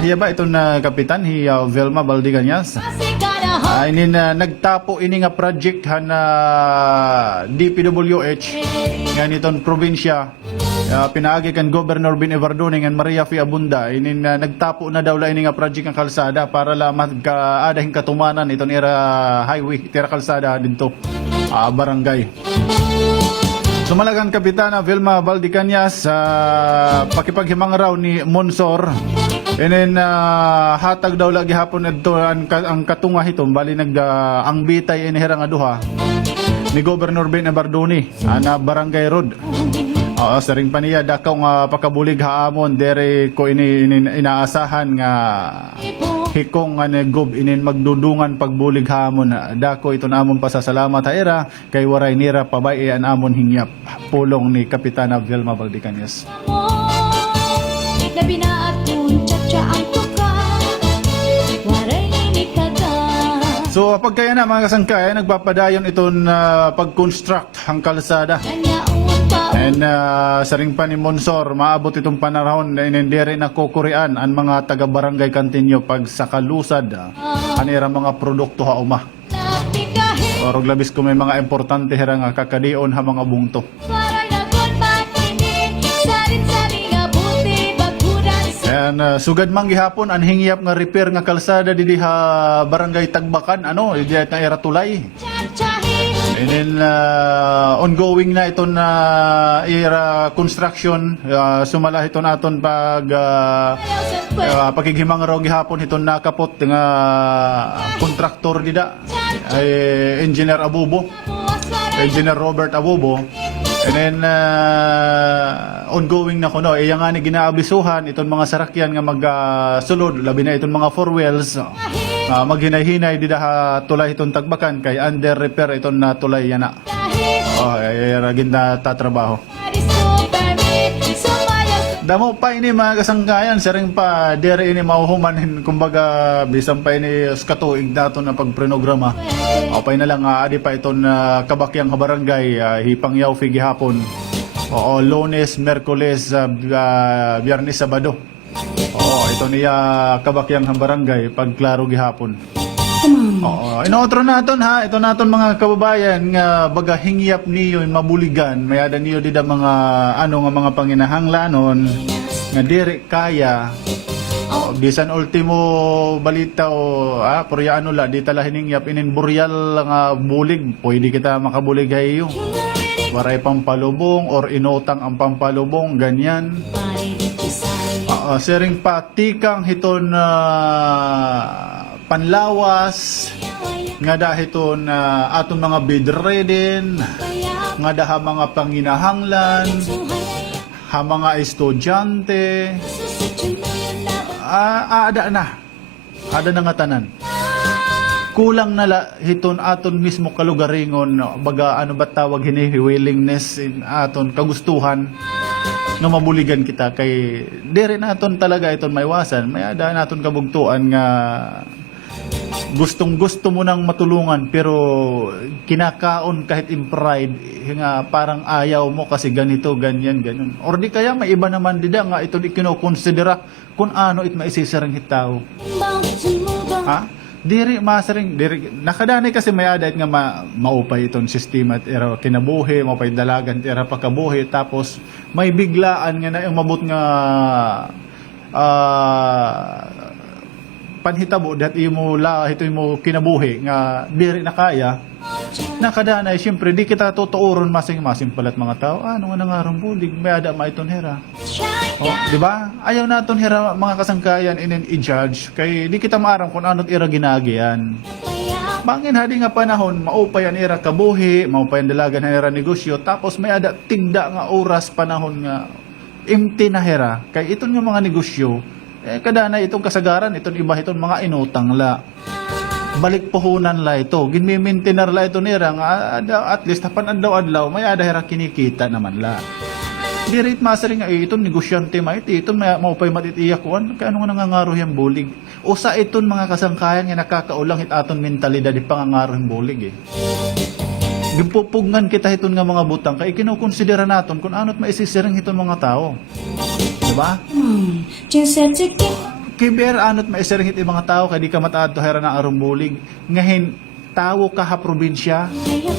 hiya ba itong kapitan hiya Velma Baldicanyas sikarahan, ini nagtapo ini nga project han DPWH nga niton probinsya pinaagi kan Governor Ben Evardone ngan Maria Fi Abunda ini nagtapo na daw la ini nga project nga kalsada para la magkaadahing katumanan ito nira highway tira kalsada dito barangay. Sumalagang Kapitana Vilma Baldicanyas pakipaghimang raw ni Monsor and then hatag daw lagi hapon ito ang katunga hitom bali ang bitay inihira nga duha ni Governor Ben Evardone na barangay road. Saring pa niya dakaw nga pakabulig haamon dere ko inaasahan nga hikong nga negob inin magdudungan pagbulig haamon dako ito na amon pasasalamat haira kay waray nira pabay an amon hingyap pulong ni Kapitana Vilma Baldicanyas. labi na atong tsa ang tuka, waray nilikaga. So pagkaya na mga kasangkay nagpapadayon iton pag-construct ang kalsada. And saring pa ni Monsor, maabot itong panahon na inendere na kukurian ang mga taga-barangay Cantinyo pag sakalusad anira mga produkto hauma. Orog labis ko may mga importante hira nga kakadion ha mga bungto. Ayan, sugad man gihapon ang hingyap nga repair nga kalsada didi ha barangay Tagbakan, ano, di na era tulay. And then ongoing na ito na era construction, sumala ito naton pagighimang raw gihapon ito nakapot nga kontraktor dida ay Engineer Abubo, Engineer Robert Abubo. And then ongoing na kuno iya nga ni ginaabisuhan itong mga sarakyan nga magsulod labi na itong mga four wheels maghinay-hinay dida ha tulay itong Tagbakan kay under repair itong na tulay yan na ragin na tatrabaho. Damo pa ini mga kasangkayan, sering pa dere ini mauhumanin, kumbaga bisan pa ini skatuig dato na pagprenograma. Okay na lang, adi pa iton kabakyang barangay, hipangyaw figi hapon. Oo, Lunes, Merkules, Biyernes, Sabado. Oo, ito niya kabakyang barangay, pagklaro gihapon. Oo, inotro naton ha, ito naton mga kababayan nga baga hingyap niyo mabuligan, mayada niyo dida mga mga panginahanglanon nga diri kaya bisan ultimo balita purya la di tala hiningyap inin buryal nga bulig, pwede kita makabulig hayo. Waray pampalubong or inotang ang pampalubong ganyan. Sering patikang hiton panlawas nga dahiton aton mga bedridden nga daha mga panginahanglan ha mga estudyante ada na nga tanan kulang nala hiton aton mismo kalugaringon baga ano ba tawag hini willingness in aton kagustuhan nga mabuligan kita kay dire naton talaga iton maiwasan may ada naton kabugtuan nga gustong-gusto mo nang matulungan pero kinakaon kahit in pride nga parang ayaw mo kasi ganito, ganyan, ganun. Or di kaya may iba naman dida nga ito di kinokonsidera kung ano it maisisirang hitaw. Ha? Diri masaring diri nakadani kasi may adait nga maupay itong sistema at era kinabuhi, maupay dalagan era pakabuhi tapos may biglaan nga na yung mabut nga panhitabo dat imo ito imo kinabuhi nga diri na kaya nakadanay syempre di kita tutuoron masing-masing palat mga tao ano nga nangarong bulig may ada maiton hera di ba ayaw naton hera mga kasangkayan inin i-judge kay di kita maaram kung ano't ira ginagian bangin hadi nga panahon maupayan ira kabuhi maupayan dalagan hera negosyo tapos may ada tigda nga oras panahon nga empty na hera kay iton nga mga negosyo kadana itong kasagaran, itong iba itong mga inutang la. Balik puhunan la ito. Ginmimintinar la ito nira nga at least hapan adlaw-adlaw may ada hera kinikita naman la. Dirit masari nga itong negosyante maiti itong maupay matitiyak kuan kay ano nga nangangaro yang bulig. Usa itong mga kasangkayan nga nakakaulang it aton mentalidad di pangangaro yang bulig Gipupugngan kita itong nga mga butang kay kinukonsidera naton kung ano't maisisirang itong mga tao. Diba? Kiber anot maiserhit yung mga tao kaya di ka mataad to hera na arong bulig ngahin tao ka ha probinsya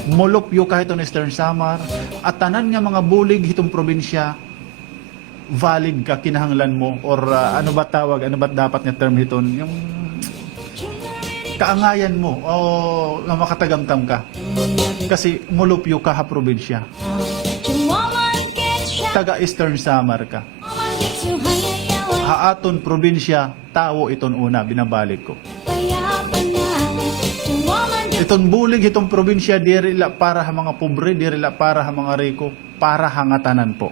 molopyo ka hitong Eastern Samar at tanan nga mga bulig hitong probinsya valid ka kinahanglan mo or ano ba tawag ano ba dapat nga term hiton yung kaangayan mo o nga makatagamtam ka kasi molopyo ka ha probinsya taga Eastern Samar ka haaton probinsya tao iton una binabalik ko iton bulig itong probinsya diri la para ha mga pobre diri la para ha mga riko para hangatanan po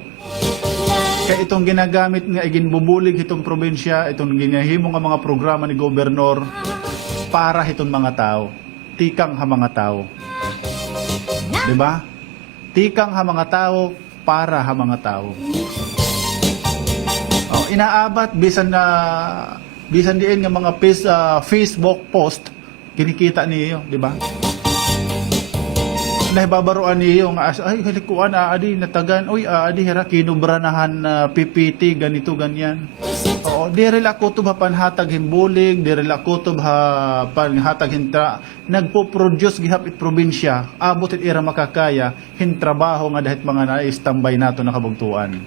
kay itong ginagamit nga iginbubulig itong probinsya itong ginahimo nga mga programa ni gobernador para itong mga tao tikang ha mga tao diba tikang ha mga tao para ha mga tao inaabat bisan diin nga mga Facebook post kinikita niyo, di ba? nahibabaroan niyo nga ay halikuan adi natagan oy adi hera kinubranahan PPT ganito ganyan. Oo, dire la kutob ha panhatag himbulig, dire la kutob ha panhatag hintra nagpo-produce gihapit probinsya, abot it ira makakaya hintrabaho nga dahit mga na-standby nato na kabugtuan.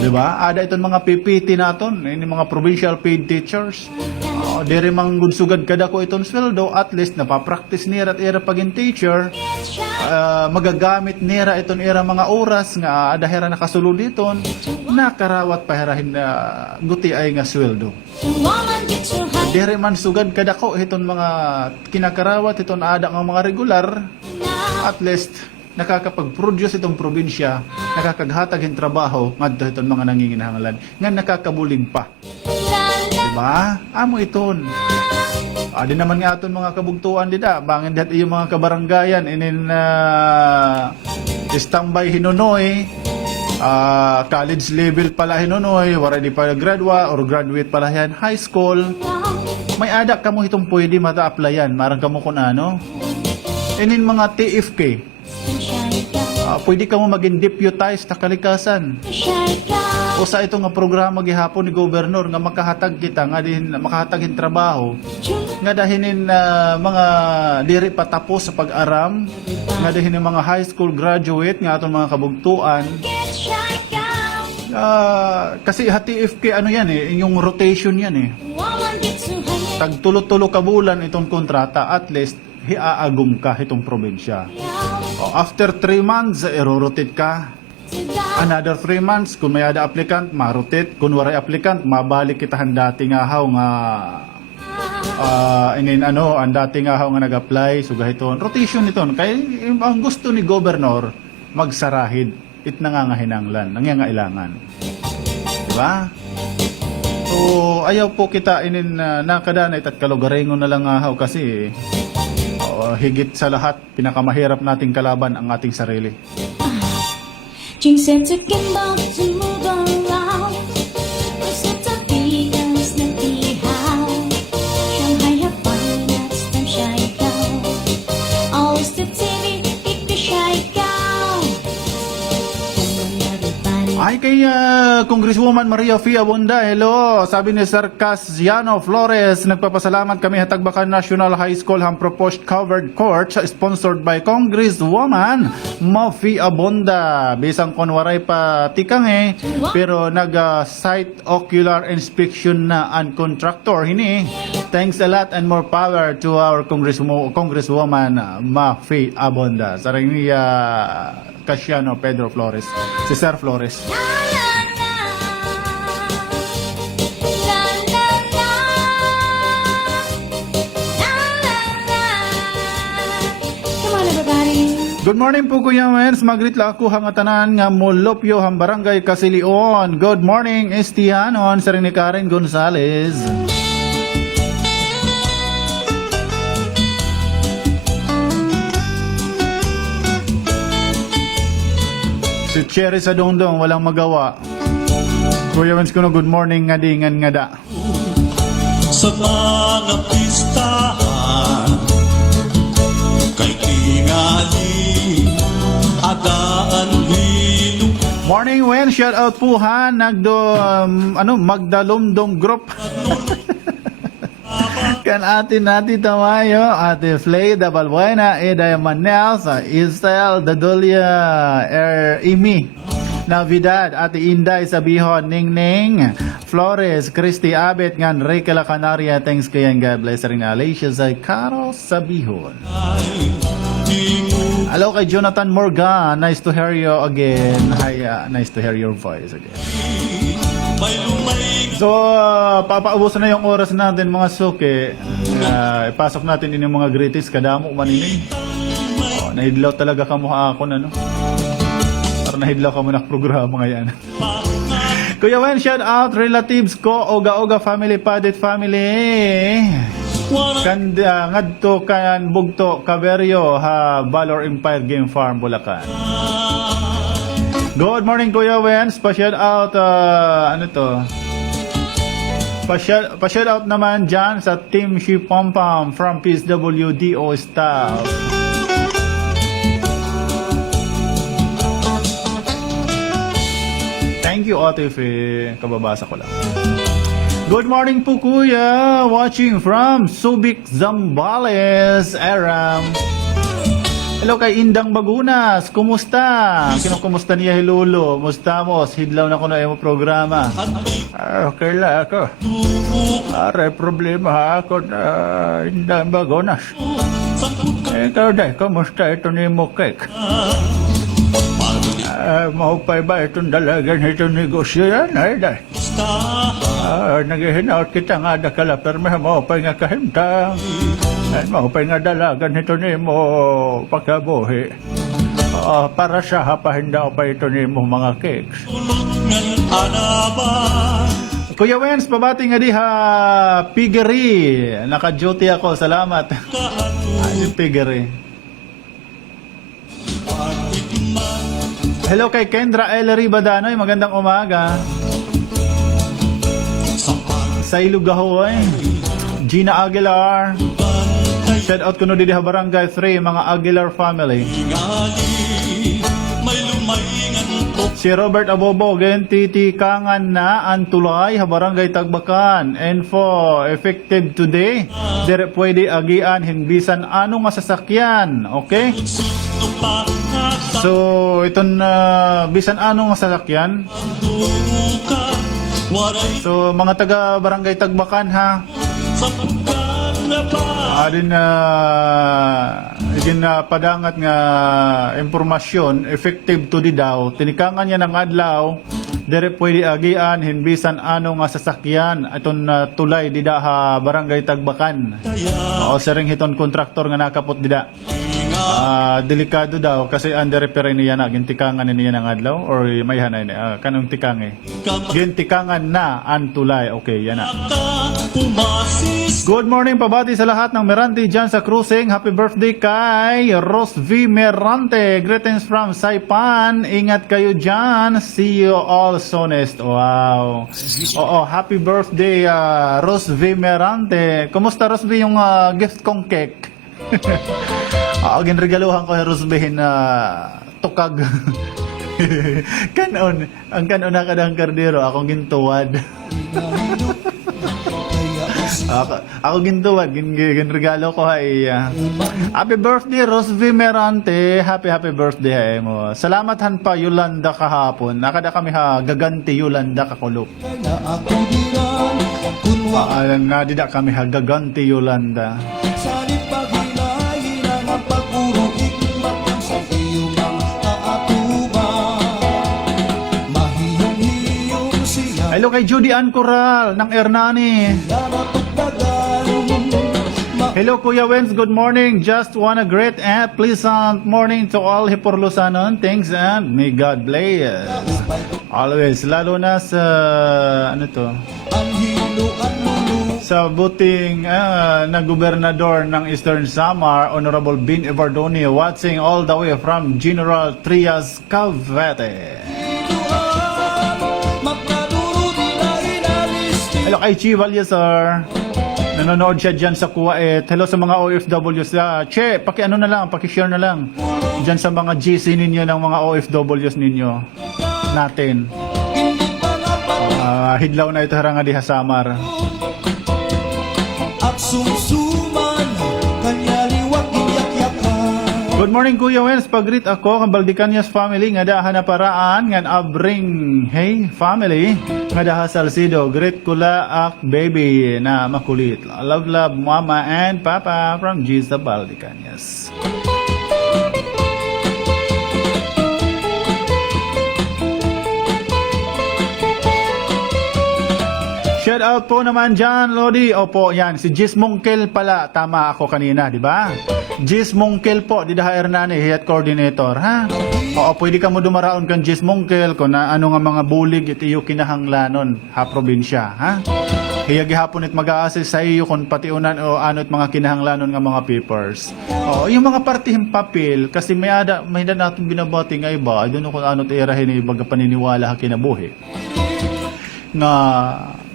Di ba? Ada iton mga PPT naton, ini mga provincial paid teachers. Dire manggudsugad kada ko iton sweldo, at least napapractice nira at ira pagin teacher. Magagamit nira iton ira mga oras nga adahera nakasulod diton, nakarawat paherahin guti ay nga sweldo. Dire man sugad kada ko iton mga kinakarawat iton ada nga mga regular, at least nakakapag-produce itong probinsya, nakakaghatag ng trabaho ngadto iton mga nanginginahanglan nga nakakabulig pa. Diba? Amo iton. Di naman nga aton mga kabugtuan dida, bangin dat iyo mga kabaranggayan inin standby hinunoy, college level pala hinunoy, wala di pa gradwa or graduate pala yan, high school. May ada kamo itong pwede mata-applyan, marang kamo kun ano. Inin mga TFK, pwede kamo maging deputize na kalikasan. O sa ito nga programa gihapon ni Gobernur nga makahatag kita nga din makahatagin trabaho nga dahinin mga diri patapos sa pag-aram nga dahinin mga high school graduate nga aton mga kabugtuan. Kasi TFK ano yan yung rotation yan tag tulo-tulo ka bulan itong kontrata, at least hiaagum ka itong probinsya. After 3 months irorotate ka. Another 3 months, kung may ada applicant, marotate. Kung waray applicant, mabalik kitahan dati nga haw nga ang dati nga haw nga nag-apply. So gahiton, rotation iton. Kaya ang gusto ni Governor, magsarahid. It nangangahinanglan, nangangailangan. Diba? So, ayaw po kita nakadanay at kalugarengon na lang nga haw kasi higit sa lahat, pinakamahirap nating kalaban ang ating sarili. 金线在肩膀上 move around， 我现在比较难比好，上海呀，Finance time shy cow， always the TV keep the shy cow。 Ay kay Congresswoman Maria Fia Bonda, hello. Sabi ni Sir Casiano Flores, nagpapasalamat kami Hatagbakan National High School ang proposed covered court sponsored by Congresswoman Mafia Bonda. Bisang konwaray pa tikang pero nag-site ocular inspection na ang contractor hini. Thanks a lot and more power to our Congresswoman Mafia Bonda. Sarang ni Casiano Pedro Flores, si Sir Flores. Good morning po Kuya Wens, magritla ako hangatanan nga Molopyo ang barangay Kasilion. Good morning Estianon, sa rin ni Karen Gonzalez. Si Cherry sa Dongdong, walang magawa. Kuya Wens kuno, good morning nga dingan nga da. Sa mga pistahan kay tingali adaan hilo. Morning Wen, shout out po ha, Magdalumdong Group. Kan atin tamayo, Ate Flay Dabalbuena, Eda Manel, sa Isel Dadulia, Imi Navidad, Ate Inday Sabihon, Ningning Flores, Christy Abet, ngan Rica La Canaria, thanks kayan, God bless rin Alicia sa Carol Sabihon. Hello kay Jonathan Morgan, nice to hear you again. Hi, nice to hear your voice again. So, papaubusan na yung oras natin mga suki. Ipasok natin din yung mga greetings. Kadamo maninig. Nahidlaw talaga kamukha ako na, no? Para nahidlaw ka mo na programa ngayon. Kuya Wen, shout out relatives ko, Oga family, Padit family. Ngadto kan Bugto, Caberio, Valor Empire Game Farm, Bulacan. Good morning Kuya Wen, pa-shout out pa-shout out naman dyan sa Team Shipompam from PSWDO staff. Thank you, Otife. Kababasa ko lang. Good morning po, Kuya. Watching from Subic, Zambales, Aram. Hello kay Indang Bagunas. Kumusta? Kinukumusta niya Hilulo? Musta mo? Hidlaw na ko na yung programa. Okay lang ako. Aray, problema ako na Indang Bagunas. Ikaw day, kumusta ito ni Mukek? Mahupay ba itong dalagan itong negosyo yan? Ay, day. Naghihinaot kita nga dakala, pero may mahupay nga kahimtang. Ay, mahupay nga dalagan ito ni mo pagkabuhi. Para sa hapahinda pa ito ni mo mga cakes. Kuya Wens, pabati nga diha Piggery. Naka-duty ako, salamat. Ay, Piggery. Hello kay Kendra Ellery Badanoy, magandang umaga. Sa Ilugahoy, Gina Aguilar. Shout out kuno di Barangay 3, mga Aguilar family. Si Robert Abobo, Gentiti Kangan na ang tulay, Barangay Tagbakan. Info, effective today. Dire pwede agian, hingbisan anong masasakyan. Okay? So, itong bisan anong masasakyan. So, mga taga Barangay Tagbakan ha. Din padangat nga impormasyon effective to di daw tinikangan niya ng adlaw dire pwede agian hinbisan ano nga sasakyan aton tulay dida ha Barangay Tagbakan o sering hiton kontraktor nga nakapot dida. Delikado daw kasi under repair niya na gintikangan niya ng adlaw or may hanay kanong tikange gintikangan na ang tulay. Okay, yan na. Good morning, pabati sa lahat ng Merante dyan sa cruising. Happy birthday kay Rose V. Merante. Greetings from Saipan. Ingat kayo dyan. See you all soonest. Wow. Oo, happy birthday Rose V. Merante. Kumusta Rose V yung gift kong cake? Ginregaluhan ko yung Rose V na tukag. Kanon. Ang kanon na kadang kardero. Akong gintuwad. Ako gintuwad, ginregalo ko ay happy birthday Rose V. Merante. Happy birthday mo. Salamat han pa Yolanda kahapon. Nakada kami gaganti Yolanda kakulok. Nga dida kami gaganti Yolanda. Hello kay Judy Ann Coral ng Hernani. Hello Kuya Wens, good morning. Just want a great and pleasant morning to all Hiporlusanon. Thanks and may God bless. Always, lalo na sa ano to? Sa buting na gobernador ng Eastern Samar, Honorable Bin Evardoni, watching all the way from General Trias, Cavite. Hello kay Chivalya, sir. Nanonood siya dyan sa Kuwait. Hello sa mga OFWs. Che, paki-ano na lang, paki-share na lang. Dyan sa mga GC ninyo ng mga OFWs ninyo. Natin. Hidlaw na ito haranga di Hasamar. At sumsuman, kanya liwag iyak-yakan. Good morning Kuya Wens, pag-greet ako kang Baldicanias family nga daha na paraan ngan abring hey family nga daha Salcido. Greet kula ak baby na makulit. Love mama and papa from Giza Baldicanias. Shout out po naman dyan, Lodi. Opo, yan. Si Jis Mungkel pala. Tama ako kanina, di ba? Jis Mungkel po. Di daha Hernani, head coordinator, ha? Oo, pwede ka mo dumaraon kang Jis Mungkel kung na ano nga mga bulig iti yung kinahanglanon, ha, probinsya, ha? Kaya gihapon it mag-a-assist sa iyo kung patiunan o ano't mga kinahanglanon nga mga papers. Oo, yung mga partihing papel, kasi may na natin binabati nga iba, I don't know kung ano't irahin ibaga paniniwala ha kinabuhi. Nga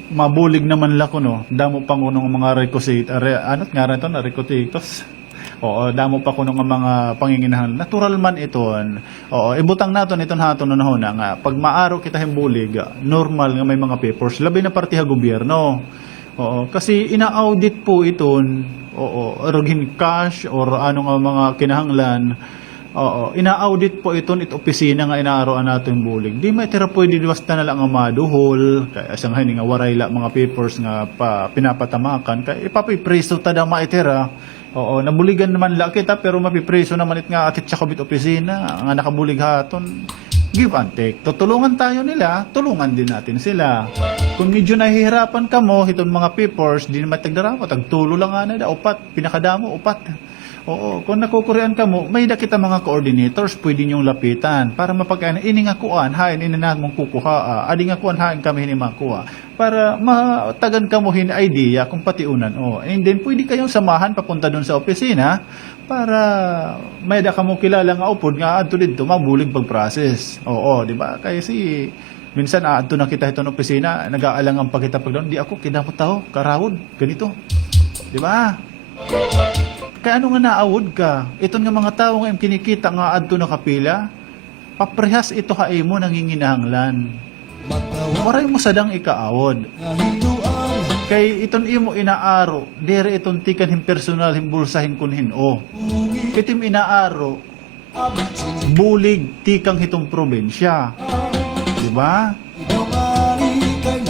mabulig naman la ko no damo pang unong mga requisite ano't nga rin ito na requisitos Oo, damo pa kuno nga mga panginginahan. Natural man iton. Oo, ibutang naton iton haton na nga pag maaro kita himbulig, normal nga may mga papers labi na partiha gobyerno. Oo, kasi ina-audit po iton. Oo, rugin cash or ano nga mga kinahanglan. Oo, ina-audit po iton it opisina nga inaaroan nato yung bulig. Di may tira pwede basta na lang nga maduhol, kaya asang nga waray la mga papers nga pinapatamakan, kaya ipapipreso ta da maitira. Oo, nabuligan naman la kita pero mapipreso naman it nga akit sa kabit opisina nga nakabulig haton. Give and take. Tutulungan tayo nila, tulungan din natin sila. Kung medyo nahihirapan ka mo, itong mga papers, di naman tagdarama, tagtulo lang nga na, upat, pinakadamo, upat. Oo, kung nakukurian ka mo, may kita mga coordinators, pwede niyong lapitan para mapagkana, ini nga kuan, hain, ini na mong kukuha, adi nga kuan, hain kami hinimakuha. Para matagan ka mo hin idea kung patiunan. Oh, and then pwede kayong samahan papunta doon sa opisina para may da ka mo kilala nga upod nga adto dito mabulig pag-process. Oo, di ba? Kasi minsan adto na kita itong opisina, nag-aalangan pa kita pag doon, di ako kinamot tao, karawod, ganito. Di ba? Kaya ano nga naawod ka? Ito nga mga tao nga kinikita nga adto na kapila, paprehas ito hae mo nanginginahanglan. Waray mo sadang ikaawod. Kay iton imo inaaro, dire iton tikan him personal him bulsahin kunhin o. Kitim inaaro, bulig tikang hitong probensya. Di ba?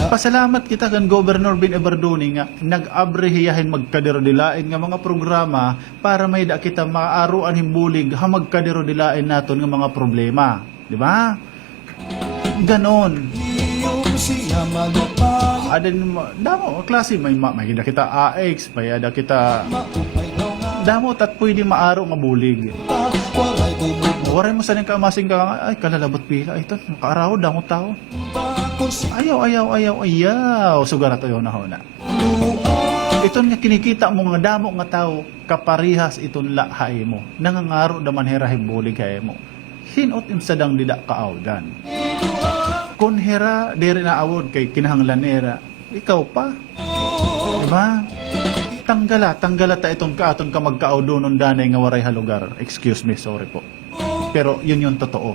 Pasalamat kita kan Governor Bin Ebardoni nga nag-abrehiyahin magkaderodilain nga mga programa para may da kita maaruan himbulig ha magkaderodilain naton nga mga problema, di ba? Ganon. Adin damo klase may da kita AX, may da kita damo tat pwede maaro nga bulig. Waray mo sa ning kamasing ka ay kalalabot pila ito makaaraw damo tao. Ayaw. Sugarat ayaw na hona. Iton nga kinikita mo nga damo nga tao, kaparihas iton lahay mo. Nangangaro da manhera hibulig hay mo. Hinot imsadang dida kaawdan. Kun hera diri na awod kay kinahanglan nera. Ikaw pa. Diba? Tanggala ta itong kaaton ka magkaawdonon danay nga waray halugar. Excuse me, sorry po. Pero yun yung totoo.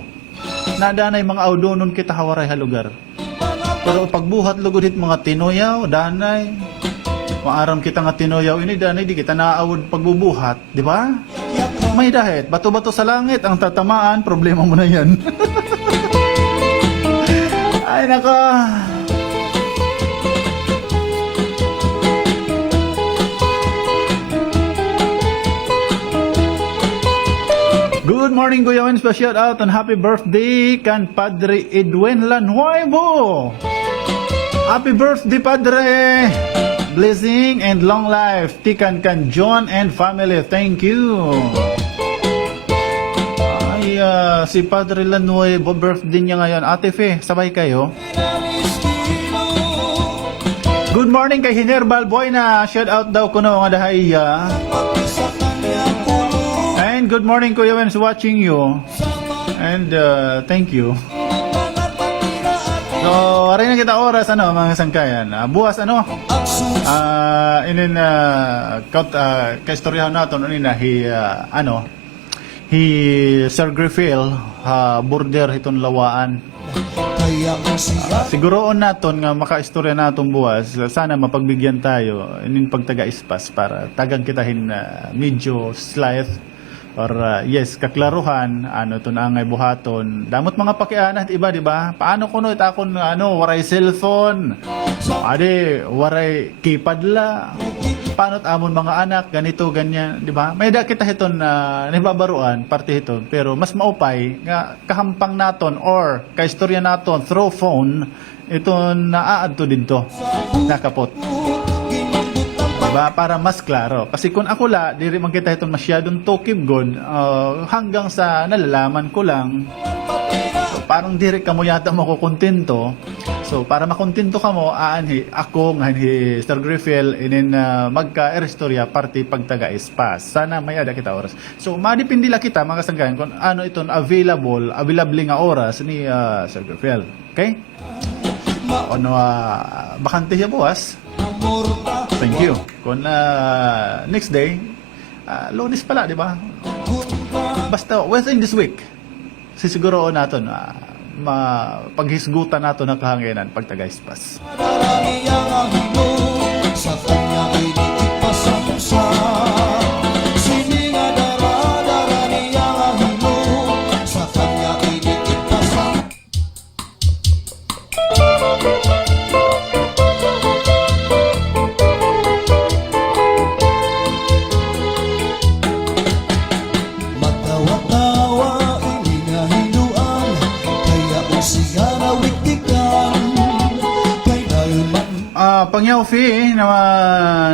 Nadanay mga awdonon kita hawaray halugar. Pero pagbuhat lugod hit mga tinoyaw, danay, maaram kita nga tinoyaw, ini danay, di kita naaawod pagbubuhat, di ba? May dahit, bato-bato sa langit, ang tatamaan, problema mo na yan. Ay, naka. Good morning, Kuya Wens. Pa-shout out and happy birthday kan Padre Edwin Lanuevo. Happy birthday, Padre! Blessing and long life. Tikan kan John and family. Thank you. Ay, si Padre Lanuevo, birthday niya ngayon. Ate Fe, sabay kayo. Good morning kay Hinerbal Boy na. Shout out daw kuno nga dahaya. And good morning, Kuya Wens, watching you. And thank you. So, aray na kita oras, mga sangkayan. Buwas, kaistoryahan natin, Sir Griffith, border itong lawaan. Siguroon natin nga makaistorya natin buwas, sana mapagbigyan tayo, inin pagtaga-ispas para tagang kitahin medyo slight. Or yes, kaklaruhan, ito na ngay buhaton. Damot mga pakianat iba, di ba? Paano kuno itakon waray cellphone? Ade, waray keypad la. Paano't amon mga anak, ganito, ganyan, di ba? May da kita hiton na nababaruan, parte hiton. Pero mas maupay, nga kahampang naton or kaistorya naton through phone, ito naaad to dito. Nakapot. Diba? Para mas klaro. Kasi kung ako la, di rin man kita itong masyadong tokib god, hanggang sa nalalaman ko lang, so, parang di rin ka mo yata makukontento. So, para makontento ka mo, ako, Sir Griffith, inin magka-erestorya, party pagtaga-espas. Sana may ada kita oras. So, madipindi la kita, mga sanggayan, kung ano itong available nga oras ni Sir Griffith. Okay? Bakante siya buwas. Thank you. Kung next day, Lunes pala, di ba? Basta within this week, sisiguroon natin paghisgutan nato ng kahanginan pag taga-ispas. Darani ang hino sa kanya iniipasamsa. Sininga darani ang hino sa kanya iniipasamsa. Matawa-tawa ininahinuan, kaya usiya na wiktikan, kay dayon man Pangyaw Fi,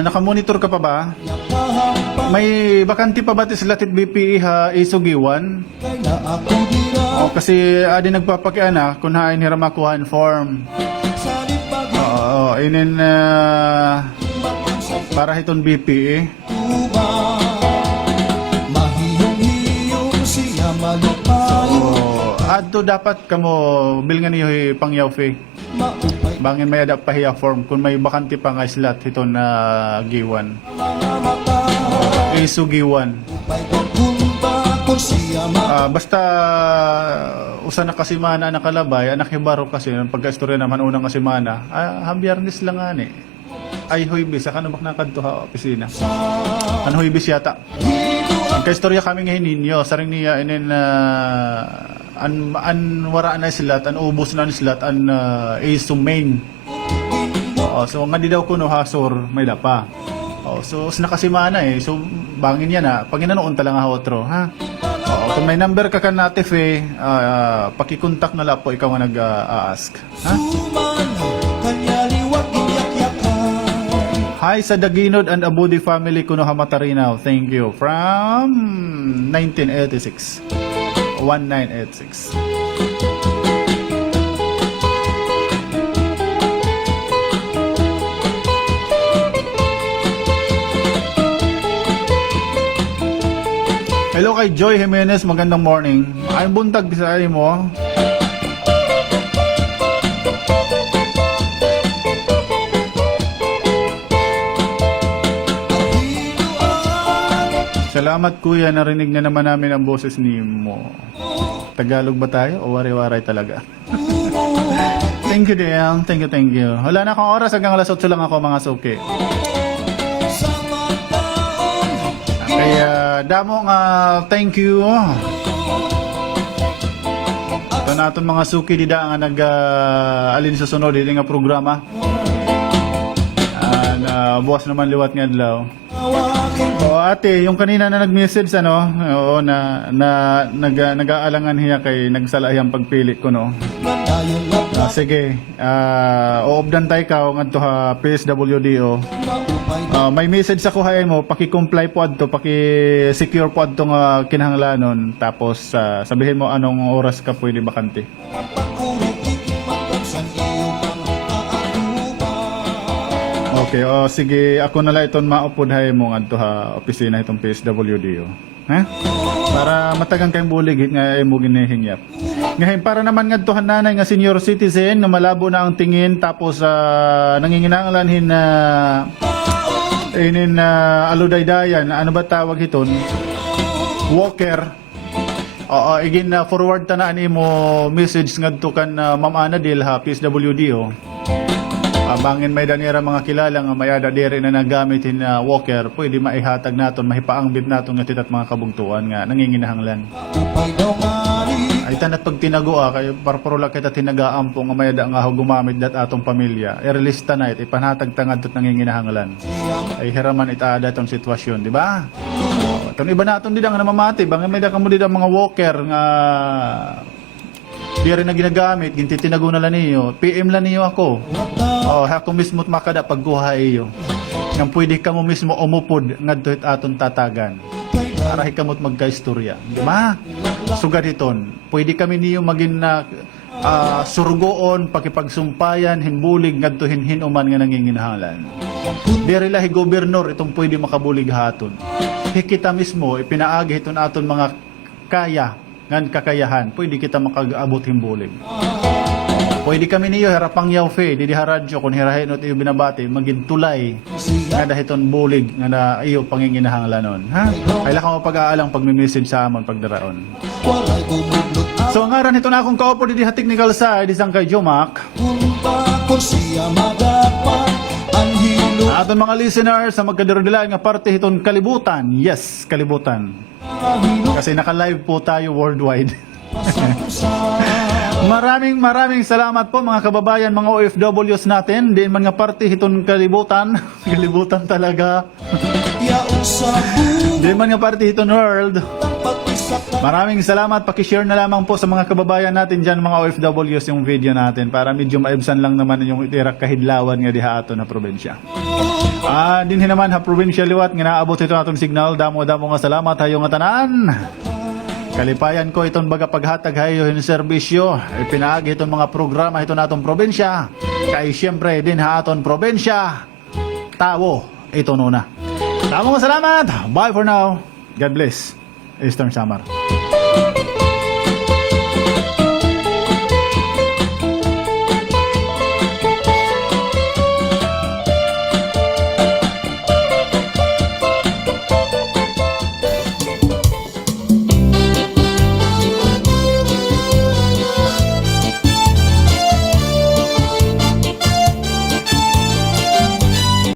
nakamonitor ka pa ba? May bakanti pa ba ti sila tit BPE ha isugiwan? kay na ako dira. Kasi adi nagpapakiana kung hain hiram makuhan form. Sa lipag Inin para hiton BPE. tuba, mahiyong-hiyong siya malupayo, Adto dapat kamo bilngan niyo Pangyaw Fi. maupay Bangin may adap pahiya form kung may bakanti pa nga slot hiton na giwan. mga mata, Isugiwan. upay pagpunta kung siya Basta usa na kasimana nakalabay, anak hibaro kasi ang pagkaistorya naman unang kasimana. Biyernes lang ani. Ay Huwebes, saka na nakadto ha opisina. Ano Huwebes yata. Ang kaistorya kami ngayon ninyo, saring niya inin an wara na slat, an ubos na slat, an main. So nga di daw kuno hasor may dapa. So nakasimana So bangin yan pag inanoon talaga otro ha. Kung may number ka natif pakikontak na lang po ikaw nga nag-ask. Ha? tuman, kanya liwag iyak-yakan. Hi sa Daginod and Abudi family kuno Hamatarinaw. Thank you. From 1986. 1986. Hello kay Joy Jimenez, magandang morning. Ay buntag bisaya mo. Salamat kuya, narinig na naman namin ang boses ni mo. Tagalog ba tayo o wari-waray talaga? Thank you, Dale. Thank you. Wala na akong oras, hanggang alas 8 lang ako mga suki. Kaya damo nga thank you. Ito natin mga suki dida nga alin sa sunod dito nga programa. Buwas naman liwat nga adlaw. Ate, yung kanina na nag-message oo nag-aalangan hiya kay nagsalahiyang pagpili ko sige. Oobdan tayo ka ngadto ha PSWDO. May message ako hay mo, paki-comply po adto, paki-secure po adto nga kinahanglanon, tapos sabihin mo anong oras ka pwede bakante. Okay, sige, ako na lang iton maupod hay mo ngadto ha opisina itong PSWDO. Ha? Para matagang kayong bulig nga mo ginihingyap. Ngayon, para naman ngadtohan nanay nga senior citizen nga malabo na ang tingin, tapos nanginginanglanhin na aludaydayan, ano ba tawag iton? Walker. Igin forward ta na mo message ngadto kan Ma'am Anadil ha PSWDO. Bangin may danira mga kilala nga mayada diri na nagamitin na walker, pwede maihatag naton, mahipaangbit naton nga titat mga kabugtuan nga nanginginahanglan. Ay tanat pag tinago kay parparula kita tinagaampo nga mayada nga gumamit dat atong pamilya. I-release ta na ipanhatag tangad tot nanginginahanglan. Ay hiraman itaada tong sitwasyon, di ba? Itong iba naton dida nga namamati, bangin may da kamo dida mga walker nga di rin na ginagamit, ginti tinago na lang niyo. PM lang niyo ako. Ako mismo makada pagkuha iyo. Nang pwede ka mo mismo umupod ngadto aton tatagan. Para hikamot magka-istorya. Di ba? Sugad iton. Pwede kami niyo maging na surgoon, pakipagsumpayan, himbulig, ngadto hinhinuman nga nanginginahanglan. Diri lahi gobernador itong pwede makabulig haton. Hikita mismo ipinaagi iton aton mga kaya ngan kakayahan, pwede kita makaabot himbulig. pwede kami niyo harapang yaw fe di radyo kun hirahin ut iyo binabati magin tulay nga dahiton bulig nga na iyo panginginahanglanon ha kaila ka mapag-aalang pagmi-message sa amon pagdaraon. Walay bumublot ang So ang ngaran ito na akong kaupo di technical side isang kay Jomak. punta ko siya madapat ang hilo Aton mga listeners sa magkadirodila nga parte hiton kalibutan. Yes, kalibutan. Kasi naka-live po tayo worldwide. Maraming salamat po mga kababayan, mga OFWs natin. Di man nga parte hiton kalibutan. Kalibutan talaga. yaong sa buong Di man nga parte hiton world. pag-isa Maraming salamat. Pakishare na lamang po sa mga kababayan natin dyan, mga OFWs, yung video natin para medyo maibsan lang naman yung itirak kahidlawan nga diha ato na probinsya. Din naman ha probinsya liwat nga naabot ito naton signal. Damo-damo nga salamat hayo nga tanan. Kalipayan ko iton baga paghatag hayo yung serbisyo. Ipinaagi itong mga programa ito natong probinsya. Kay siyempre din ha aton probinsya. Tawo ito nuna. Damo nga salamat. Bye for now. God bless. Eastern Samar.